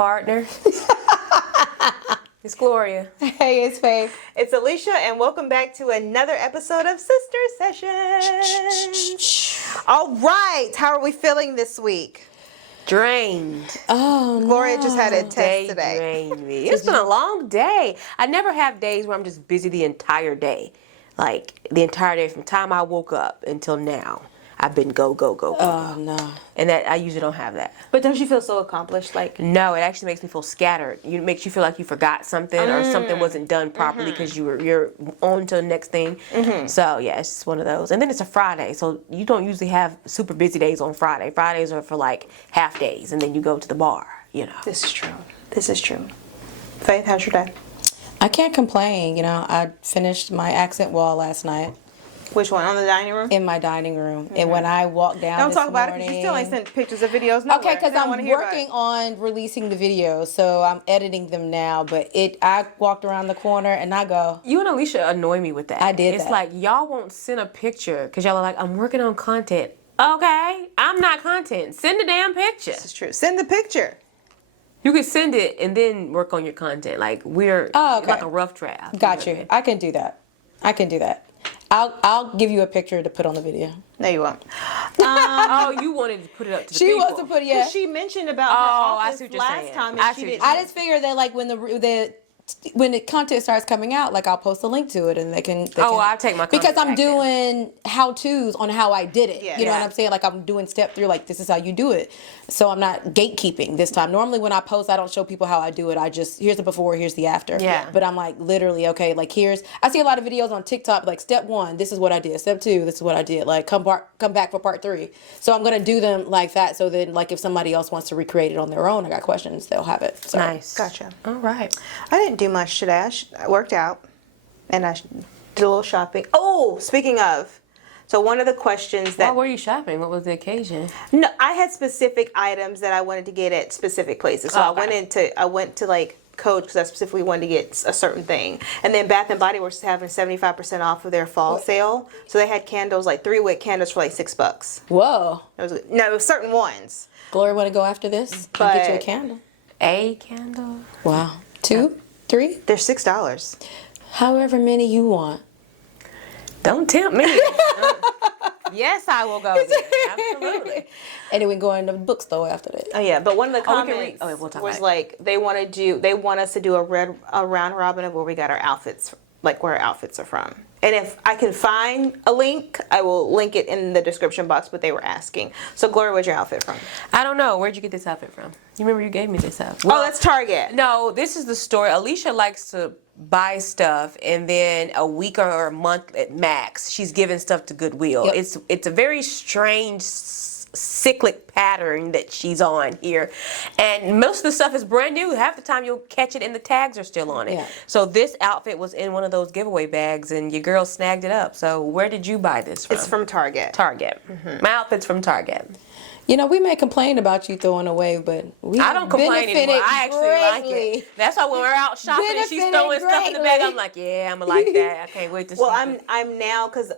partner. It's Gloria. Hey, it's Faith. It's Alicia, and welcome back to another episode of Sister Sessions. All right, how are we feeling this week? Drained. Oh, Gloria just had a test Day today. drained me. It's been a long day. I never have days where I'm just busy the entire day. Like, the entire day from the time I woke up until now. I've been go. Oh, no. And that I usually don't have that. But don't you feel so accomplished? Like, No, it actually makes me feel scattered. It makes you feel like you forgot something or something wasn't done properly because you're on to the next thing. So yeah, it's just one of those. And then it's a Friday, so you don't usually have super busy days on Friday. Fridays are for like half days, and then you go to the bar. You know. this is true. This is true. Faith, how's your day? I can't complain. You know, I finished my accent wall last night Which one? On the dining room? in my dining room. And when I walked down Don't this talk about it morning, because you still ain't sent pictures of videos. Nowhere. Okay, because I don't I'm wanna hear about working it. on releasing the videos, so I'm editing them now. But I walked around the corner and I go, You and Alicia annoy me with that. I did It's that. like y'all won't send a picture because y'all are like, I'm working on content. Okay, I'm not content. Send a damn picture. This is true. Send the picture. You can send it and then work on your content. Like we're okay. like a rough draft. got know you. what I mean? I can do that. I can do that. I'll give you a picture to put on the video. No, you won't. Oh, you wanted to put it up to the She people. wants to put it. Yeah. Because she mentioned about Oh, her I office see what you're last saying. time, and I she see what didn't. you're I just figured that like when the content starts coming out, like I'll post a link to it and they can. I'll take my because comment I'm back then. doing how-tos on how I did it. Yeah. You know what Yeah. I'm saying? Like I'm doing step through. Like this is how you do it. So I'm not gatekeeping this time. Normally when I post, I don't show people how I do it. I just here's the before, here's the after. Yeah. But I'm like literally okay. Like I see a lot of videos on TikTok. Like step 1, this is what I did. Step 2, this is what I did. Like come back for part 3. So I'm gonna do them like that. So then like if somebody else wants to recreate it on their own, I got questions, they'll have it. So. Nice. Gotcha. All right. I didn't do much today. I worked out, and I did a little shopping. Oh, speaking of, so one of the questions Why that were you shopping? What was the occasion? no, I had specific items that I wanted to get at specific places. So Oh, okay. I went to like Coach because I specifically wanted to get a certain thing, and then Bath and Body Works is having 75% off of their fall sale. So they had candles, like 3-wick candles for like $6. Whoa. It was certain ones. Gloria want to go after this? But- Get you a candle. A candle? Wow. 2, 3, They're $6. however many you want. Don't tempt me. Yes, I will go there. Absolutely. And then we go in the bookstore after that. Oh yeah, but one of the Oh, we can comments read- we'll talk was about it. like they want us to do a round robin of where we got our outfits, like where our outfits are from. And if I can find a link, I will link it in the description box. But they were asking. So Gloria, where's your outfit from? I don't know. Where'd you get this outfit from? You remember you gave me this outfit? Oh, that's Target. No, this is the story. Alicia likes to buy stuff and then a week or a month at max, she's giving stuff to Goodwill. Yep. It's a very strange cyclic pattern that she's on here. And most of the stuff is brand new. Half the time you'll catch it and the tags are still on it. Yeah. So this outfit was in one of those giveaway bags and your girl snagged it up. So where did you buy this from? It's from Target. Target. My outfit's from Target. You know, we may complain about you throwing away, but we I don't complain benefited anymore. I actually like greatly. it. That's why when we're out shopping and she's Benefited throwing stuff in the bag, greatly. I'm like, yeah, I'm gonna like that. I can't wait to see. Well, it. I'm now because.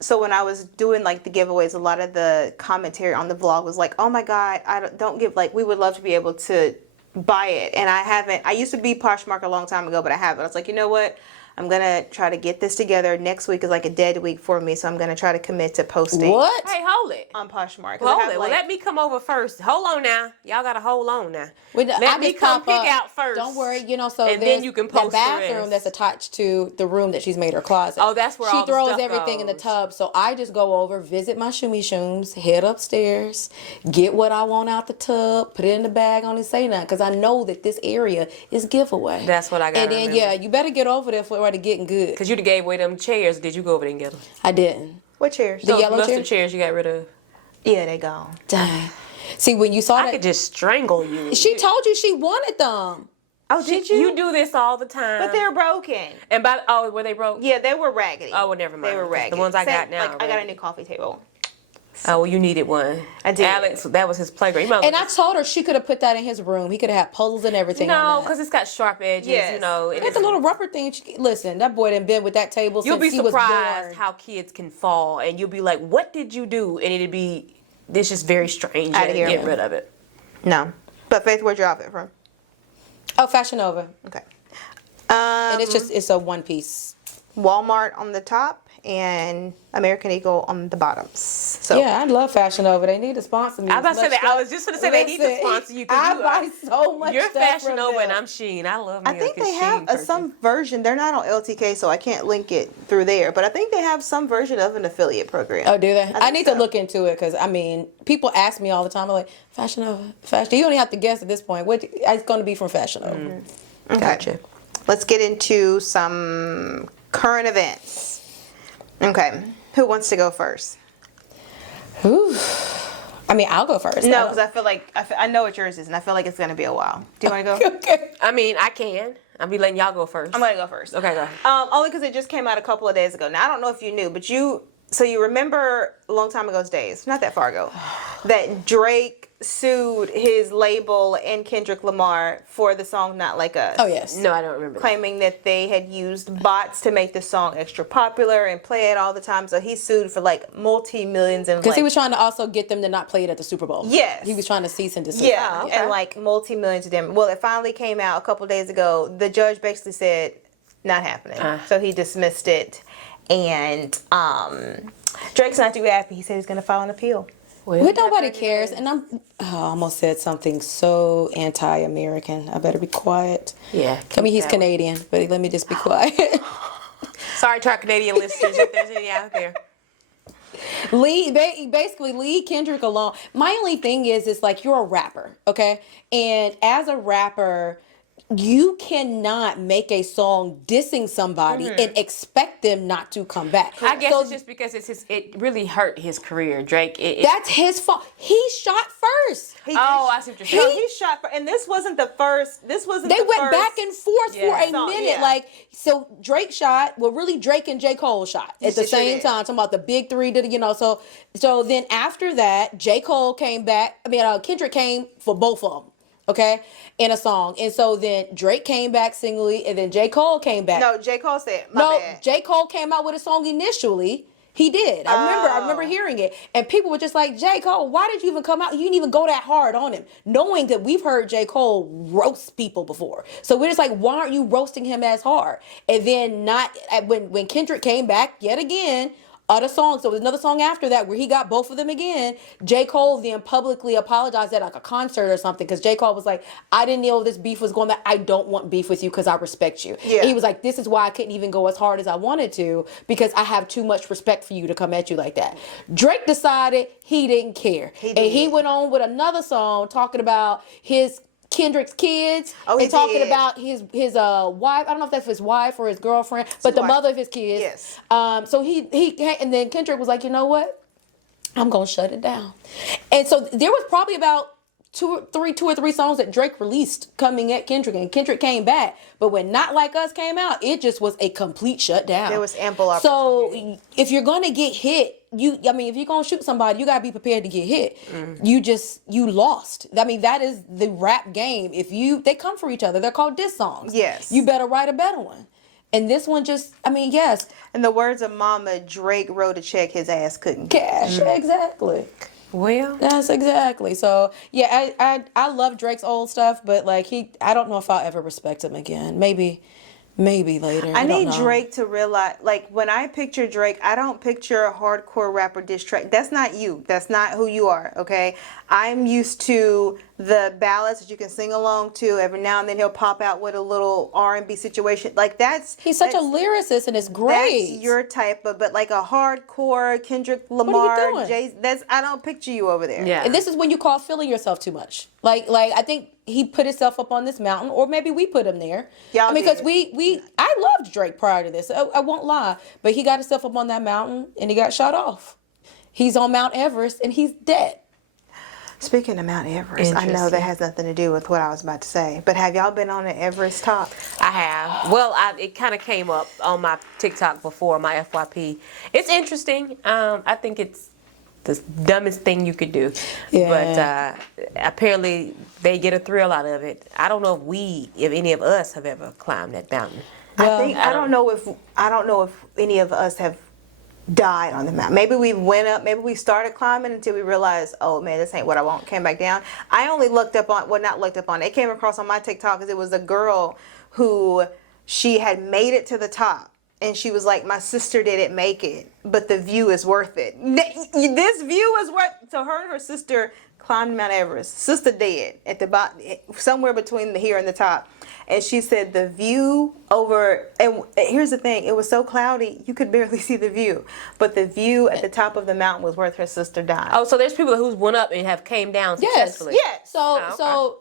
So when I was doing like the giveaways, a lot of the commentary on the vlog was like, "Oh my God, don't give like we would love to be able to buy it," and I haven't. I used to be Poshmark a long time ago, but I haven't. I was like, you know what? I'm gonna try to get this together. Next week is like a dead week for me, so I'm gonna try to commit to posting What? Hey, hold it. on Poshmark. 'Cause I Hold have, it. like- Well, let me come over first. Hold on now. Y'all gotta hold on now. I Let me just come pop pick up. out first. Don't worry, you know. So And then there's you can post the that bathroom rest. that's attached to the room that she's made her closet. Oh, that's where she all the throws stuff everything in the goes. tub. So I just go over, visit my shooms, head upstairs, get what I want out the tub, put it in the bag, only say nothing, because I know that this area is giveaway. That's what I gotta And then remember. yeah, you better get over there for it getting good. Cause you gave away them chairs. Did you go over there and get them? I didn't. What chairs? The yellow Most of chair? the chairs you got rid of. Yeah, they gone. Dang. See, when you saw I that, could just strangle you. she told you she wanted them. Oh, did you? You do this all the time. But they're broken. And were they broke? Yeah, they were raggedy. Oh, well, never mind. They were 'Cause raggedy. the ones I got Same- now like are I got a raggedy. new coffee table. Oh, well, you needed one. I did. Alex, that was his playground. You might And I told her she could have put that in his room. He could have had puzzles and everything. no, on that. because it's got sharp edges. Yes. You know. Look at the little rubber thing. Listen, that boy done been with that table You'll since be he was surprised born. how kids can fall, and you'll be like, "What did you do?" And it'd be, this just very strange. Outta here. Get rid of it. No. But Faith, where'd your outfit from? Oh, Fashion Nova. Okay. And it's a one piece. Walmart on the top and American Eagle on the bottoms. So Yeah, I love Fashion Nova. They need to sponsor me. I was about to say Much that. I was just going to say they need to Listen, sponsor you I because buy so much you're stuff Fashion from Nova them. and I'm Shein. I love me I think a they have Shein person. some version. They're not on LTK, so I can't link it through there. But I think they have some version of an affiliate program. Oh, do they? I think need so. to look into it because, I mean, people ask me all the time. I'm like, Fashion Nova, Fashion. You don't even have to guess at this point. What it's going to be from Fashion Nova. Okay. Gotcha. Let's get into some current events. Okay. Who wants to go first? Whew. I mean, I'll go first. No, because I feel like I know what yours is, and I feel like it's going to be a while. Do you want to go? Okay. I mean, I can. I'll be letting y'all go first. I'm going to go first. Okay, go ahead. Only because it just came out a couple of days ago. Now, I don't know if you knew, but you remember a long time ago's days, not that far ago, that Drake sued his label and Kendrick Lamar for the song Not Like Us. Oh, yes. No, I don't remember. Claiming that they had used bots to make the song extra popular and play it all the time. So he sued for like multi-millions and Because he was trying to also get them to not play it at the Super Bowl. Yes. He was trying to cease and desist. Yeah, Oh, okay. and like multi-millions of them. Well, it finally came out a couple days ago. The judge basically said, not happening. So he dismissed it. And Drake's not too happy. He said he's going to file an appeal. But nobody cares. And I almost said something so anti-American. I better be quiet. Yeah. I mean, he's keep that one. Canadian, but let me just be quiet. Sorry to our Canadian listeners if there's any out there. Basically leave Kendrick alone. My only thing is like you're a rapper, okay? And as a rapper, you cannot make a song dissing somebody and expect them not to come back. I guess So it's just because it really hurt his career, Drake. that's his fault. He shot first. I see what you're saying. No, he shot for, and this wasn't the first. This wasn't. They the went first, back and forth for a song, minute. yeah. Like, so Drake shot, well, really Drake and J. Cole shot at the sure same did. time. Talking about the big three, so then after that, J. Cole came back. I mean, Kendrick came for both of them, okay, in a song. And so then Drake came back singly, and then J. Cole came back. No, J. Cole said, my bad. J. Cole came out with a song initially. He did. I remember hearing it. And people were just like, J. Cole, why did you even come out? You didn't even go that hard on him. Knowing that we've heard J. Cole roast people before. So we're just like, why aren't you roasting him as hard? And then when Kendrick came back yet again, other songs. So there's another song after that where he got both of them again. J. Cole then publicly apologized at like a concert or something because J. Cole was like, I didn't know this beef was going that. I don't want beef with you because I respect you. Yeah. And he was like, this is why I couldn't even go as hard as I wanted to because I have too much respect for you to come at you like that. Drake decided he didn't care. And he went on with another song talking about his Kendrick's kids and talking about his wife. I don't know if that's his wife or his girlfriend, but the mother of his kids. Yes. So he and then Kendrick was like, you know what? I'm gonna shut it down. And so there was probably about two or three songs that Drake released coming at Kendrick, and Kendrick came back. But when Not Like Us came out, it just was a complete shutdown. There was ample opportunity. So if you're gonna get hit, if you're gonna shoot somebody, you gotta be prepared to get hit. You lost. I mean, that is the rap game. They come for each other. They're called diss songs. Yes. You better write a better one. And this one yes. In the words of Mama, Drake wrote a check his ass couldn't get. Cash, exactly. Well, That's exactly. So yeah, I love Drake's old stuff, but like I don't know if I'll ever respect him again. Maybe later. I don't need know. Drake to realize, like, when I picture Drake, I don't picture a hardcore rapper diss track. That's not you. That's not who you are, okay? I'm used to the ballads that you can sing along to. Every now and then he'll pop out with a little R&B situation. Like, He's such a lyricist, and it's great. That's your type of, but like a hardcore Kendrick Lamar, doing? Jay, I don't picture you over there. yeah. And this is when you call feeling yourself too much. Like I think he put himself up on this mountain, or maybe we put him there. Y'all because did. I loved Drake prior to this. I won't lie, but he got himself up on that mountain and he got shot off. He's on Mount Everest and he's dead. Speaking of Mount Everest, I know that has nothing to do with what I was about to say, but have y'all been on the Everest top? I have. Well, it kind of came up on my TikTok before, my FYP. It's interesting. I think it's the dumbest thing you could do. Yeah. Uh, But apparently they get a thrill out of it. I don't know if any of us have ever climbed that mountain. I don't know if any of us have died on the mountain. Maybe we went up, maybe we started climbing until we realized, oh man, this ain't what I want. Came back down. I only looked up on, well, not looked up on, it came across on my TikTok because it was a girl who she had made it to the top. And she was like, my sister didn't make it, but the view is worth it. This view is worth, so her and her sister climbed Mount Everest. Sister dead at the bottom, somewhere between the here and the top. And she said the view over, and here's the thing, it was so cloudy, you could barely see the view. But the view at the top of the mountain was worth her sister dying. Oh, so there's people who went up and have came down successfully. Yes. So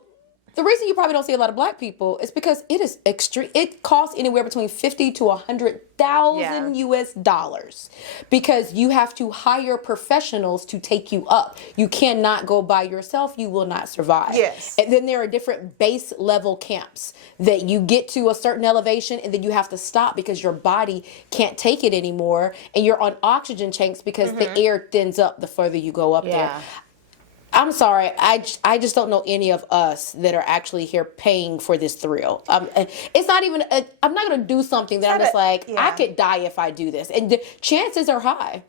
the reason you probably don't see a lot of black people is because it is extreme. It costs anywhere between 50 to 100,000 US dollars because you have to hire professionals to take you up. You cannot go by yourself. You will not survive. Yes. And then there are different base level camps that you get to a certain elevation and then you have to stop because your body can't take it anymore. And you're on oxygen tanks because the air thins up the further you go up there. I'm sorry, I just don't know any of us that are actually here paying for this thrill. It's not even, I'm not going to do something that I'm just like, I could die if I do this. And the chances are high.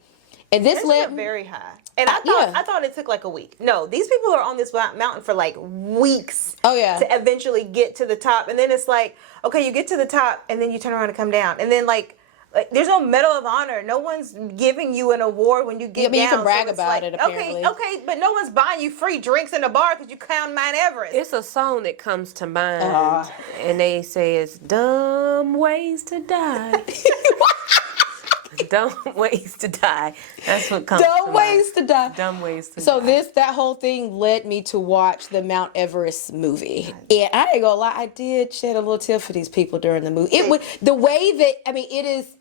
And this led very high. And I thought it took like a week. No, these people are on this mountain for like weeks. Oh, yeah. To eventually get to the top. And then it's like, okay, you get to the top and then you turn around and come down. And then like there's no Medal of Honor. No one's giving you an award when you get down. You can brag about it, apparently. Okay, but no one's buying you free drinks in the bar because you climbed Mount Everest. It's a song that comes to mind, and they say it's dumb ways to die. Dumb ways to die. That's what comes to mind. Dumb ways to die. Dumb ways to die. So that whole thing led me to watch the Mount Everest movie. And I ain't gonna lie, I did shed a little tear for these people during the movie. It was the way that, I mean,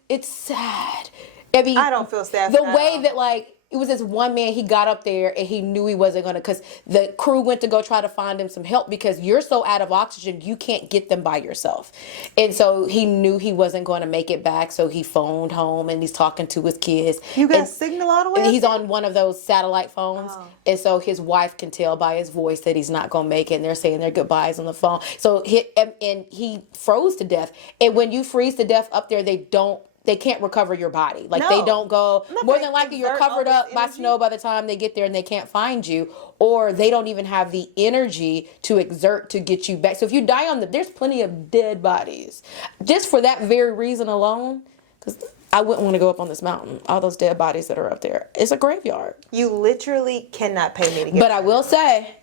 it's sad. I mean, I don't feel sad for the way that like, it was this one man, he got up there and he knew he wasn't going to, because the crew went to go try to find him some help because you're so out of oxygen, you can't get them by yourself. And so he knew he wasn't going to make it back. So he phoned home and he's talking to his kids. You got signal all the way? He's on one of those satellite phones. Oh. And so his wife can tell by his voice that he's not going to make it. And they're saying their goodbyes on the phone. So he froze to death. And when you freeze to death up there, they can't recover your body. Like they don't go, more than likely you're covered up by snow by the time they get there and they can't find you, or they don't even have the energy to exert to get you back. So if you die there's plenty of dead bodies. Just for that very reason alone, because I wouldn't want to go up on this mountain. All those dead bodies that are up there. It's a graveyard. You literally cannot pay me to get But I will say,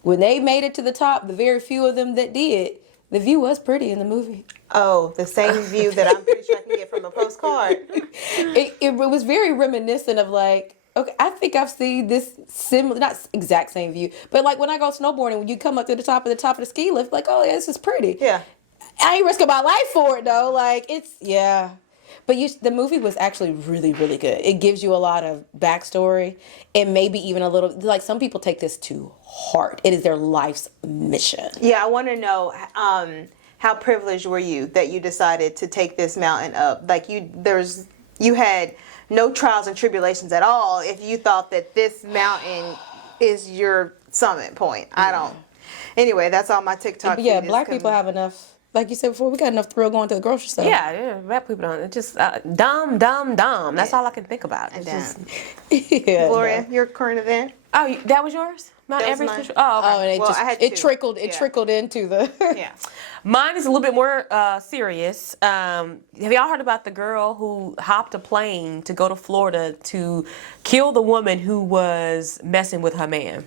when they made it to the top, the very few of them that did, the view was pretty in the movie. Oh, the same view that I'm pretty sure I can get from a postcard. It was very reminiscent of like, okay, I think I've seen this similar, not exact same view, but like when I go snowboarding, when you come up to the top of the ski lift, like, oh yeah, this is pretty. Yeah. I ain't risking my life for it though. Like yeah. But the movie was actually really, really good. It gives you a lot of backstory and maybe even a little, like some people take this to heart. It is their life's mission. Yeah, I want to know how privileged were you that you decided to take this mountain up? Like you had no trials and tribulations at all if you thought that this mountain is your summit point. I don't. Anyway, that's all my TikTok. Yeah, black people have enough. Like you said before, we got enough thrill going to the grocery store. Yeah, black people don't. It's just dumb. That's all I can think about. It's just, Gloria, your current event? Oh, that was yours? Mount Everest? Oh, okay. Well, I had it trickled into the... Yeah. Mine is a little bit more serious. Have y'all heard about the girl who hopped a plane to go to Florida to kill the woman who was messing with her man?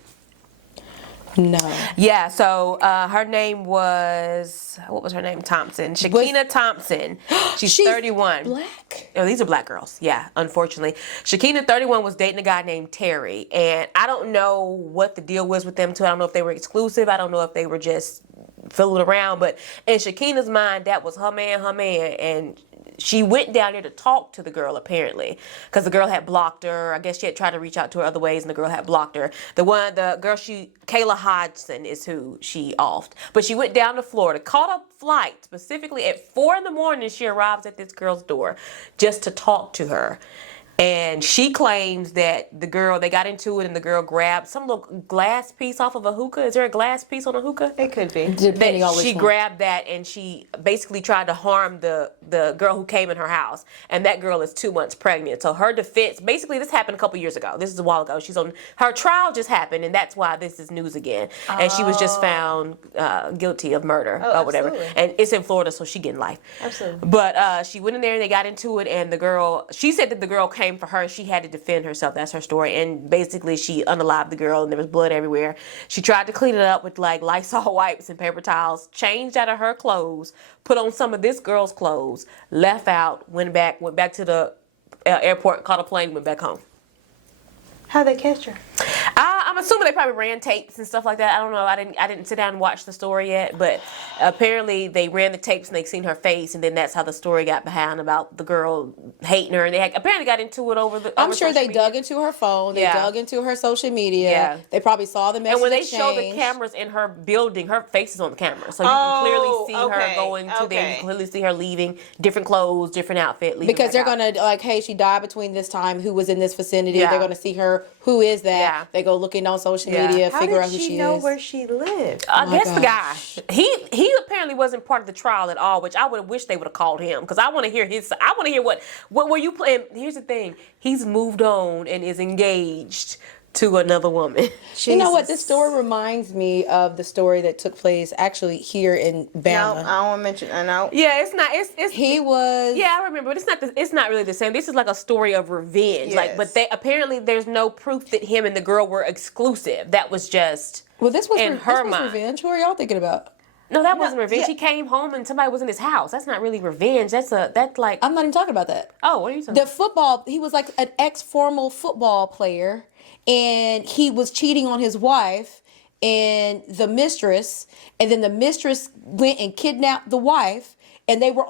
No. Yeah, so her name was, what was her name? Thompson. Shakina Thompson. She's 31. Black? Oh, these are black girls. Yeah, unfortunately. Shakina, 31, was dating a guy named Terry. And I don't know what the deal was with them two. I don't know if they were exclusive. I don't know if they were just fooling around. But in Shakina's mind, that was her man. And she went down there to talk to the girl, apparently, because the girl had blocked her. I guess she had tried to reach out to her other ways, and the girl had blocked her. The girl, Kayla Hodgson is who she offed. But she went down to Florida, caught a flight specifically at 4 a.m. She arrives at this girl's door just to talk to her. And she claims that they got into it and the girl grabbed some little glass piece off of a hookah. Is there a glass piece on a hookah? It could be. Depending on which She one. grabbed that and she basically tried to harm the girl who came in her house. And that girl is 2 months pregnant. So her defense, basically this happened a couple years ago. This is a while ago. Her trial just happened and that's why this is news again. And she was just found guilty of murder or whatever. Absolutely. And it's in Florida, so she getting life. Absolutely. But she went in there and they got into it and she said that the girl came for her and she had to defend herself. That's her story. And basically she unalived the girl and there was blood everywhere. She tried to clean it up with like Lysol wipes and paper towels, changed out of her clothes, put on some of this girl's clothes, left out, went back to the airport, caught a plane, went back home. How'd they catch her? I'm assuming they probably ran tapes and stuff like that. I don't know. I didn't sit down and watch the story yet, but apparently they ran the tapes and they seen her face, and then that's how the story got behind about the girl hating her, and they apparently got into it over the. I'm sure they dug into her phone. They dug into her social media. Yeah. They probably saw the message. And when they show the cameras in her building, her face is on the camera, so you can clearly see her going to there. You can clearly see her leaving, different clothes, different outfit. Leaving because they're gonna like, hey, she died between this time. Who was in this vicinity? Yeah. They're gonna see her. Who is that? Yeah. They go looking on social media, How figure did out who she she know is. where she lived? I guess the gosh. guy. He apparently wasn't part of the trial at all, which I would have wished they would have called him because I want to hear his. I want to hear what were you playing. Here's the thing: he's moved on and is engaged to another woman. You know what? This story reminds me of the story that took place actually here in No, Bama. I don't want to mention. I know. Yeah, it's not. It's He was. Yeah, I remember, but it's not. It's not really the same. This is like a story of revenge. Yes. Like, but apparently there's no proof that him and the girl were exclusive. That was just. Well, this was in this her was mind. revenge. Who are y'all thinking about? No, that wasn't revenge. yeah. He came home and somebody was in his house. That's not really revenge. That's like. I'm not even talking about that. Oh, what are you talking The about? football. He was like an ex-formal football player, and he was cheating on his wife and the mistress, and then the mistress went and kidnapped the wife, and they were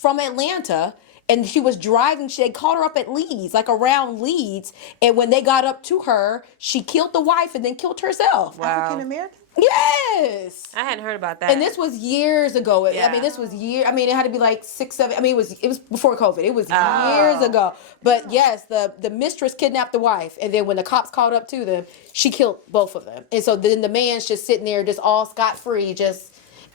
from Atlanta. And she was driving. They caught her up at Leeds, like around Leeds. And when they got up to her, she killed the wife and then killed herself. Wow. African American. Yes. I hadn't heard about that. And this was years ago. Yeah. I mean, this was it had to be like 6, 7. I mean, it was before COVID. It was years ago. But yes, the mistress kidnapped the wife, and then when the cops caught up to them, she killed both of them. And so then the man's just sitting there, just all scot-free,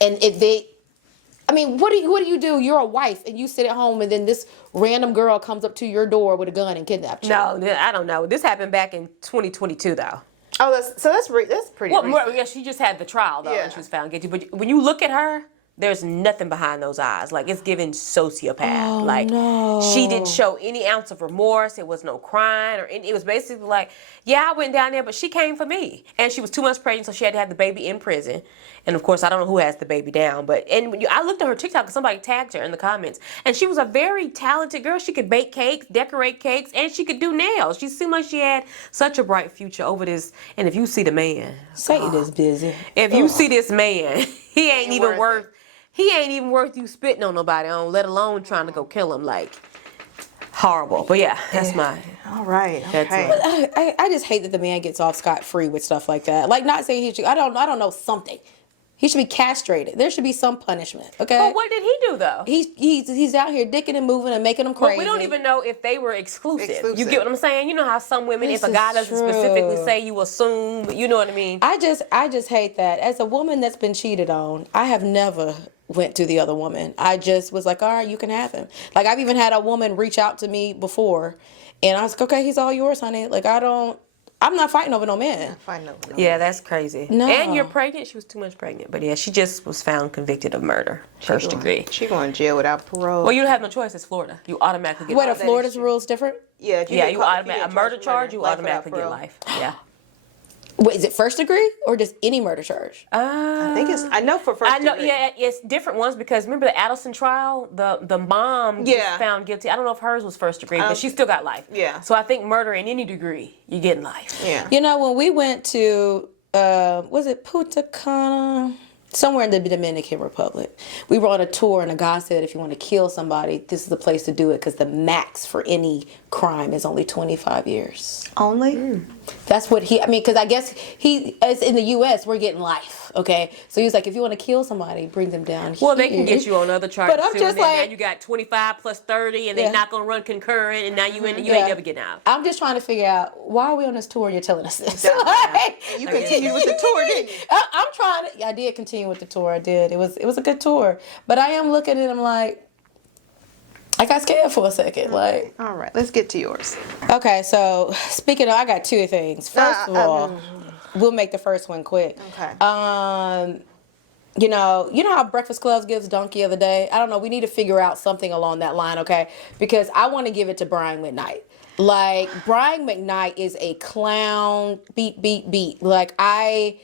I mean, what do you do? You're a wife and you sit at home and then this random girl comes up to your door with a gun and kidnaps you. No, I don't know. This happened back in 2022, though. Oh, that's pretty. Well, recent. yeah, she just had the trial though, Yeah. and she was found guilty. But when you look at her, there's nothing behind those eyes. Like, it's giving sociopath. Oh, like, no. she didn't show any ounce of remorse. It was no crying or any. It was basically like, yeah, I went down there, but she came for me, and she was 2 months pregnant, so she had to have the baby in prison. And of course, I don't know who has the baby down, but I looked at her TikTok because somebody tagged her in the comments, and she was a very talented girl. She could bake cakes, decorate cakes, and she could do nails. She seemed like she had such a bright future over this. And if you see the man, Satan is busy. if you see this man, he ain't even worth worth. He ain't even worth you spitting on nobody on, let alone trying to go kill him. Like, horrible. But yeah, that's my. All right. That's Okay. I just hate that the man gets off scot-free with stuff like that. Like, not saying he should. I don't know something. He should be castrated. There should be some punishment. Okay. But what did he do though? He's out here dicking and moving and making them crazy. But we don't even know if they were exclusive. Exclusive. You get what I'm saying? You know how some women, This if a guy is doesn't true. specifically say, you assume. You know what I mean? I just hate that. As a woman that's been cheated on, I have never went to the other woman. I just was like, all right, you can have him. Like, I've even had a woman reach out to me before, and I was like, okay, he's all yours, honey. Like, I'm not fighting over no man. Fine, no. Yeah, that's crazy. No. And you're pregnant. She was 2 months pregnant. But yeah, she just was found convicted of murder, first degree. She going to jail without parole. Well, you don't have no choice. It's Florida. You automatically get Wait, life. are Florida's rules different? yeah, if Yeah, get you caught- if automatically get a murder charged with charge. You life without automatically get parole. life. Yeah. Wait, is it first degree or just any murder charge? I think I know for first I know. degree. Yeah, it's different ones because remember the Addison trial, the mom Yeah. was found guilty. I don't know if hers was first degree, but she still got life. Yeah. So I think murder in any degree, you get life. Yeah. You know, when we went to, was it Punta Cana? Somewhere in the Dominican Republic. We were on a tour and a guy said if you want to kill somebody, this is the place to do it because the max for any crime is only 25 years. Only? That's what because I guess as in the U.S., we're getting life. Okay, so he was like, if you want to kill somebody, bring them down. Well, they can here. get you on other charges But I'm too. just And then now like- you got 25 plus 30, and Yeah. they're not gonna run concurrent, and now you ain't never getting out. I'm just trying to figure out, why are we on this tour and you're telling us this? And you continued with the tour, didn't you? I'm trying to. I did continue with the tour. I did. It was a good tour. But I am looking at him like, I got scared for a second. Like, All right, let's get to yours. okay, so speaking of, I got two things. First of all, we'll make the first one quick. Okay. You know how Breakfast Club gives Donkey of the Day? I don't know. We need to figure out something along that line, okay? Because I want to give it to Brian McKnight. Like, Brian McKnight is a clown, beat. Like, I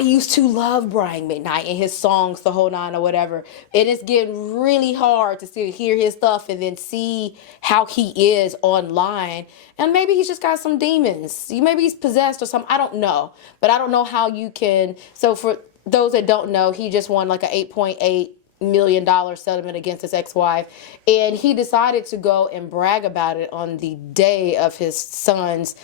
used to love Brian McKnight and his songs, the whole nine or whatever. And it's getting really hard to still hear his stuff and then see how he is online. And maybe he's just got some demons. Maybe he's possessed or something. I don't know. But I don't know how you can. So for those that don't know, he just won like a $8.8 million settlement against his ex-wife, and he decided to go and brag about it on the day of his son's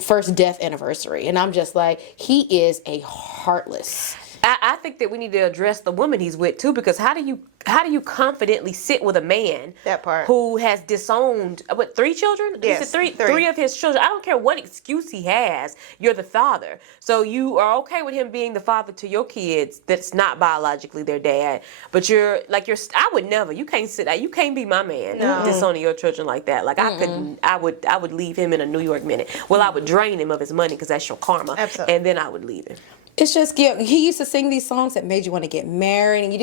first death anniversary. And I'm just like, he is a heartless. I think that we need to address the woman he's with too, because how do you confidently sit with a man That part. who has disowned three children? Yes, Is it three. three of his children? I don't care what excuse he has. You're the father, so you are okay with him being the father to your kids. That's not biologically their dad, but I would never. You can't sit. You can't be my man. Disowning your children like that. Like I couldn't. I would leave him in a New York minute. Well, I would drain him of his money because that's your karma. Absolutely. And then I would leave him. It's just, he used to sing these songs that made you want to get married, and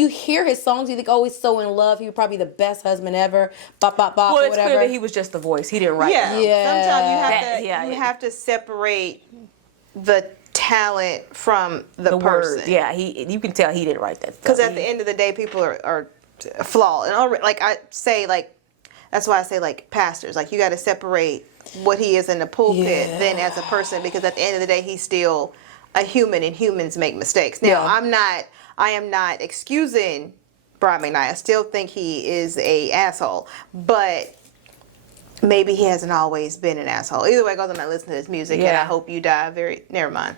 you hear his songs, you think, oh, he's so in love, he was probably the best husband ever, bop, Well, or it's whatever. clear that he was just the voice. He didn't write Yeah. them. Yeah. Sometimes you have to separate the talent from the person. Word. Yeah, you can tell he didn't write that stuff. Because at the end of the day, people are flawed. And like I say, like, that's why I say, like, pastors, like, you got to separate what he is in the pulpit than as a person, because at the end of the day, he's still a human, and humans make mistakes. Now, I am not excusing Brian McKnight. I still think he is a asshole, but maybe he hasn't always been an asshole. Either way it goes, I'm not listening to his music, and I hope you die never mind.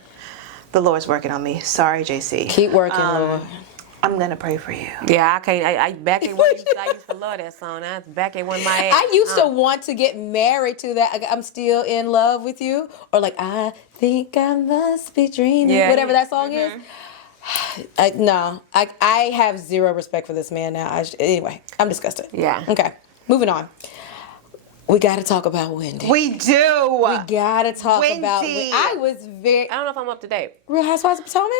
The Lord's working on me. Sorry, JC. Keep working, Lord. I'm gonna pray for you. Yeah, I can't. I back in when I used to love that song. That's back in when my. I used to want to get married to that. I'm still in love with you, or like, I think I must be dreaming. Yeah. Whatever that song is. I have zero respect for this man now. Anyway, I'm disgusted. Yeah. Okay, moving on. We got to talk about Wendy. We do. We got to talk about Wendy. I was very I don't know if I'm up to date. Real Housewives of Potomac.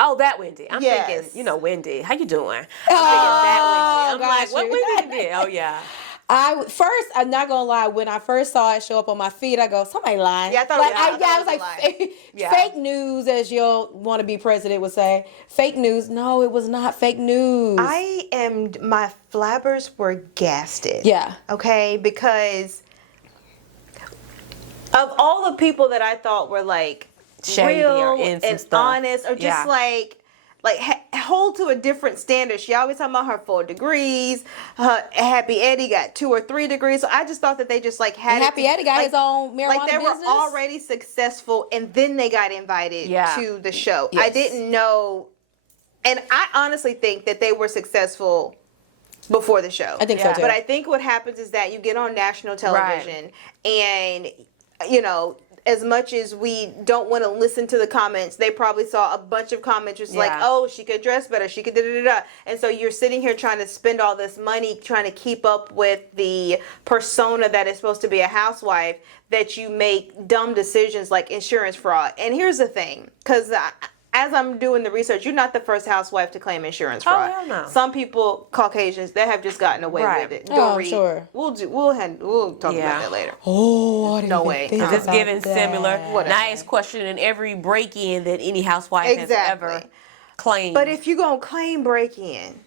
Oh, that Wendy. I'm Yes. thinking, Wendy. How you doing? I'm thinking that Wendy. I'm gosh, like, what Wendy did? Oh yeah. I'm not gonna lie. When I first saw it show up on my feed, I go, somebody lying. Yeah, I thought I was it was like, Yeah. fake news, as your wannabe president would say. Fake news. No, it was not fake news. My flabbers were gasted. Yeah. Okay, because of all the people that I thought were like Shady real or in some and stuff. honest, or just Yeah. like hold to a different standard. She always talking about her 4 degrees. Happy Eddie got 2 or 3 degrees. So I just thought that they just like had And Happy Eddie got his own marijuana Like they business. were already successful, and then they got invited to the show. I Yes. didn't know, and I honestly think that they were successful before the show. I think so too. But I think what happens is that you get on national television, and as much as we don't want to listen to the comments, they probably saw a bunch of comments just like, oh, she could dress better, she could da-da-da-da. And so you're sitting here trying to spend all this money trying to keep up with the persona that is supposed to be a housewife, that you make dumb decisions like insurance fraud. And here's the thing, because as I'm doing the research, you're not the first housewife to claim insurance fraud. hell no. Some people, Caucasians, they have just gotten away with it. Oh, I'm sure. We'll talk about that later. Oh, I didn't No even way. think It's about giving that. similar. Whatever. Nice question in every break-in that any housewife has ever claimed. But if you're gonna claim break-in,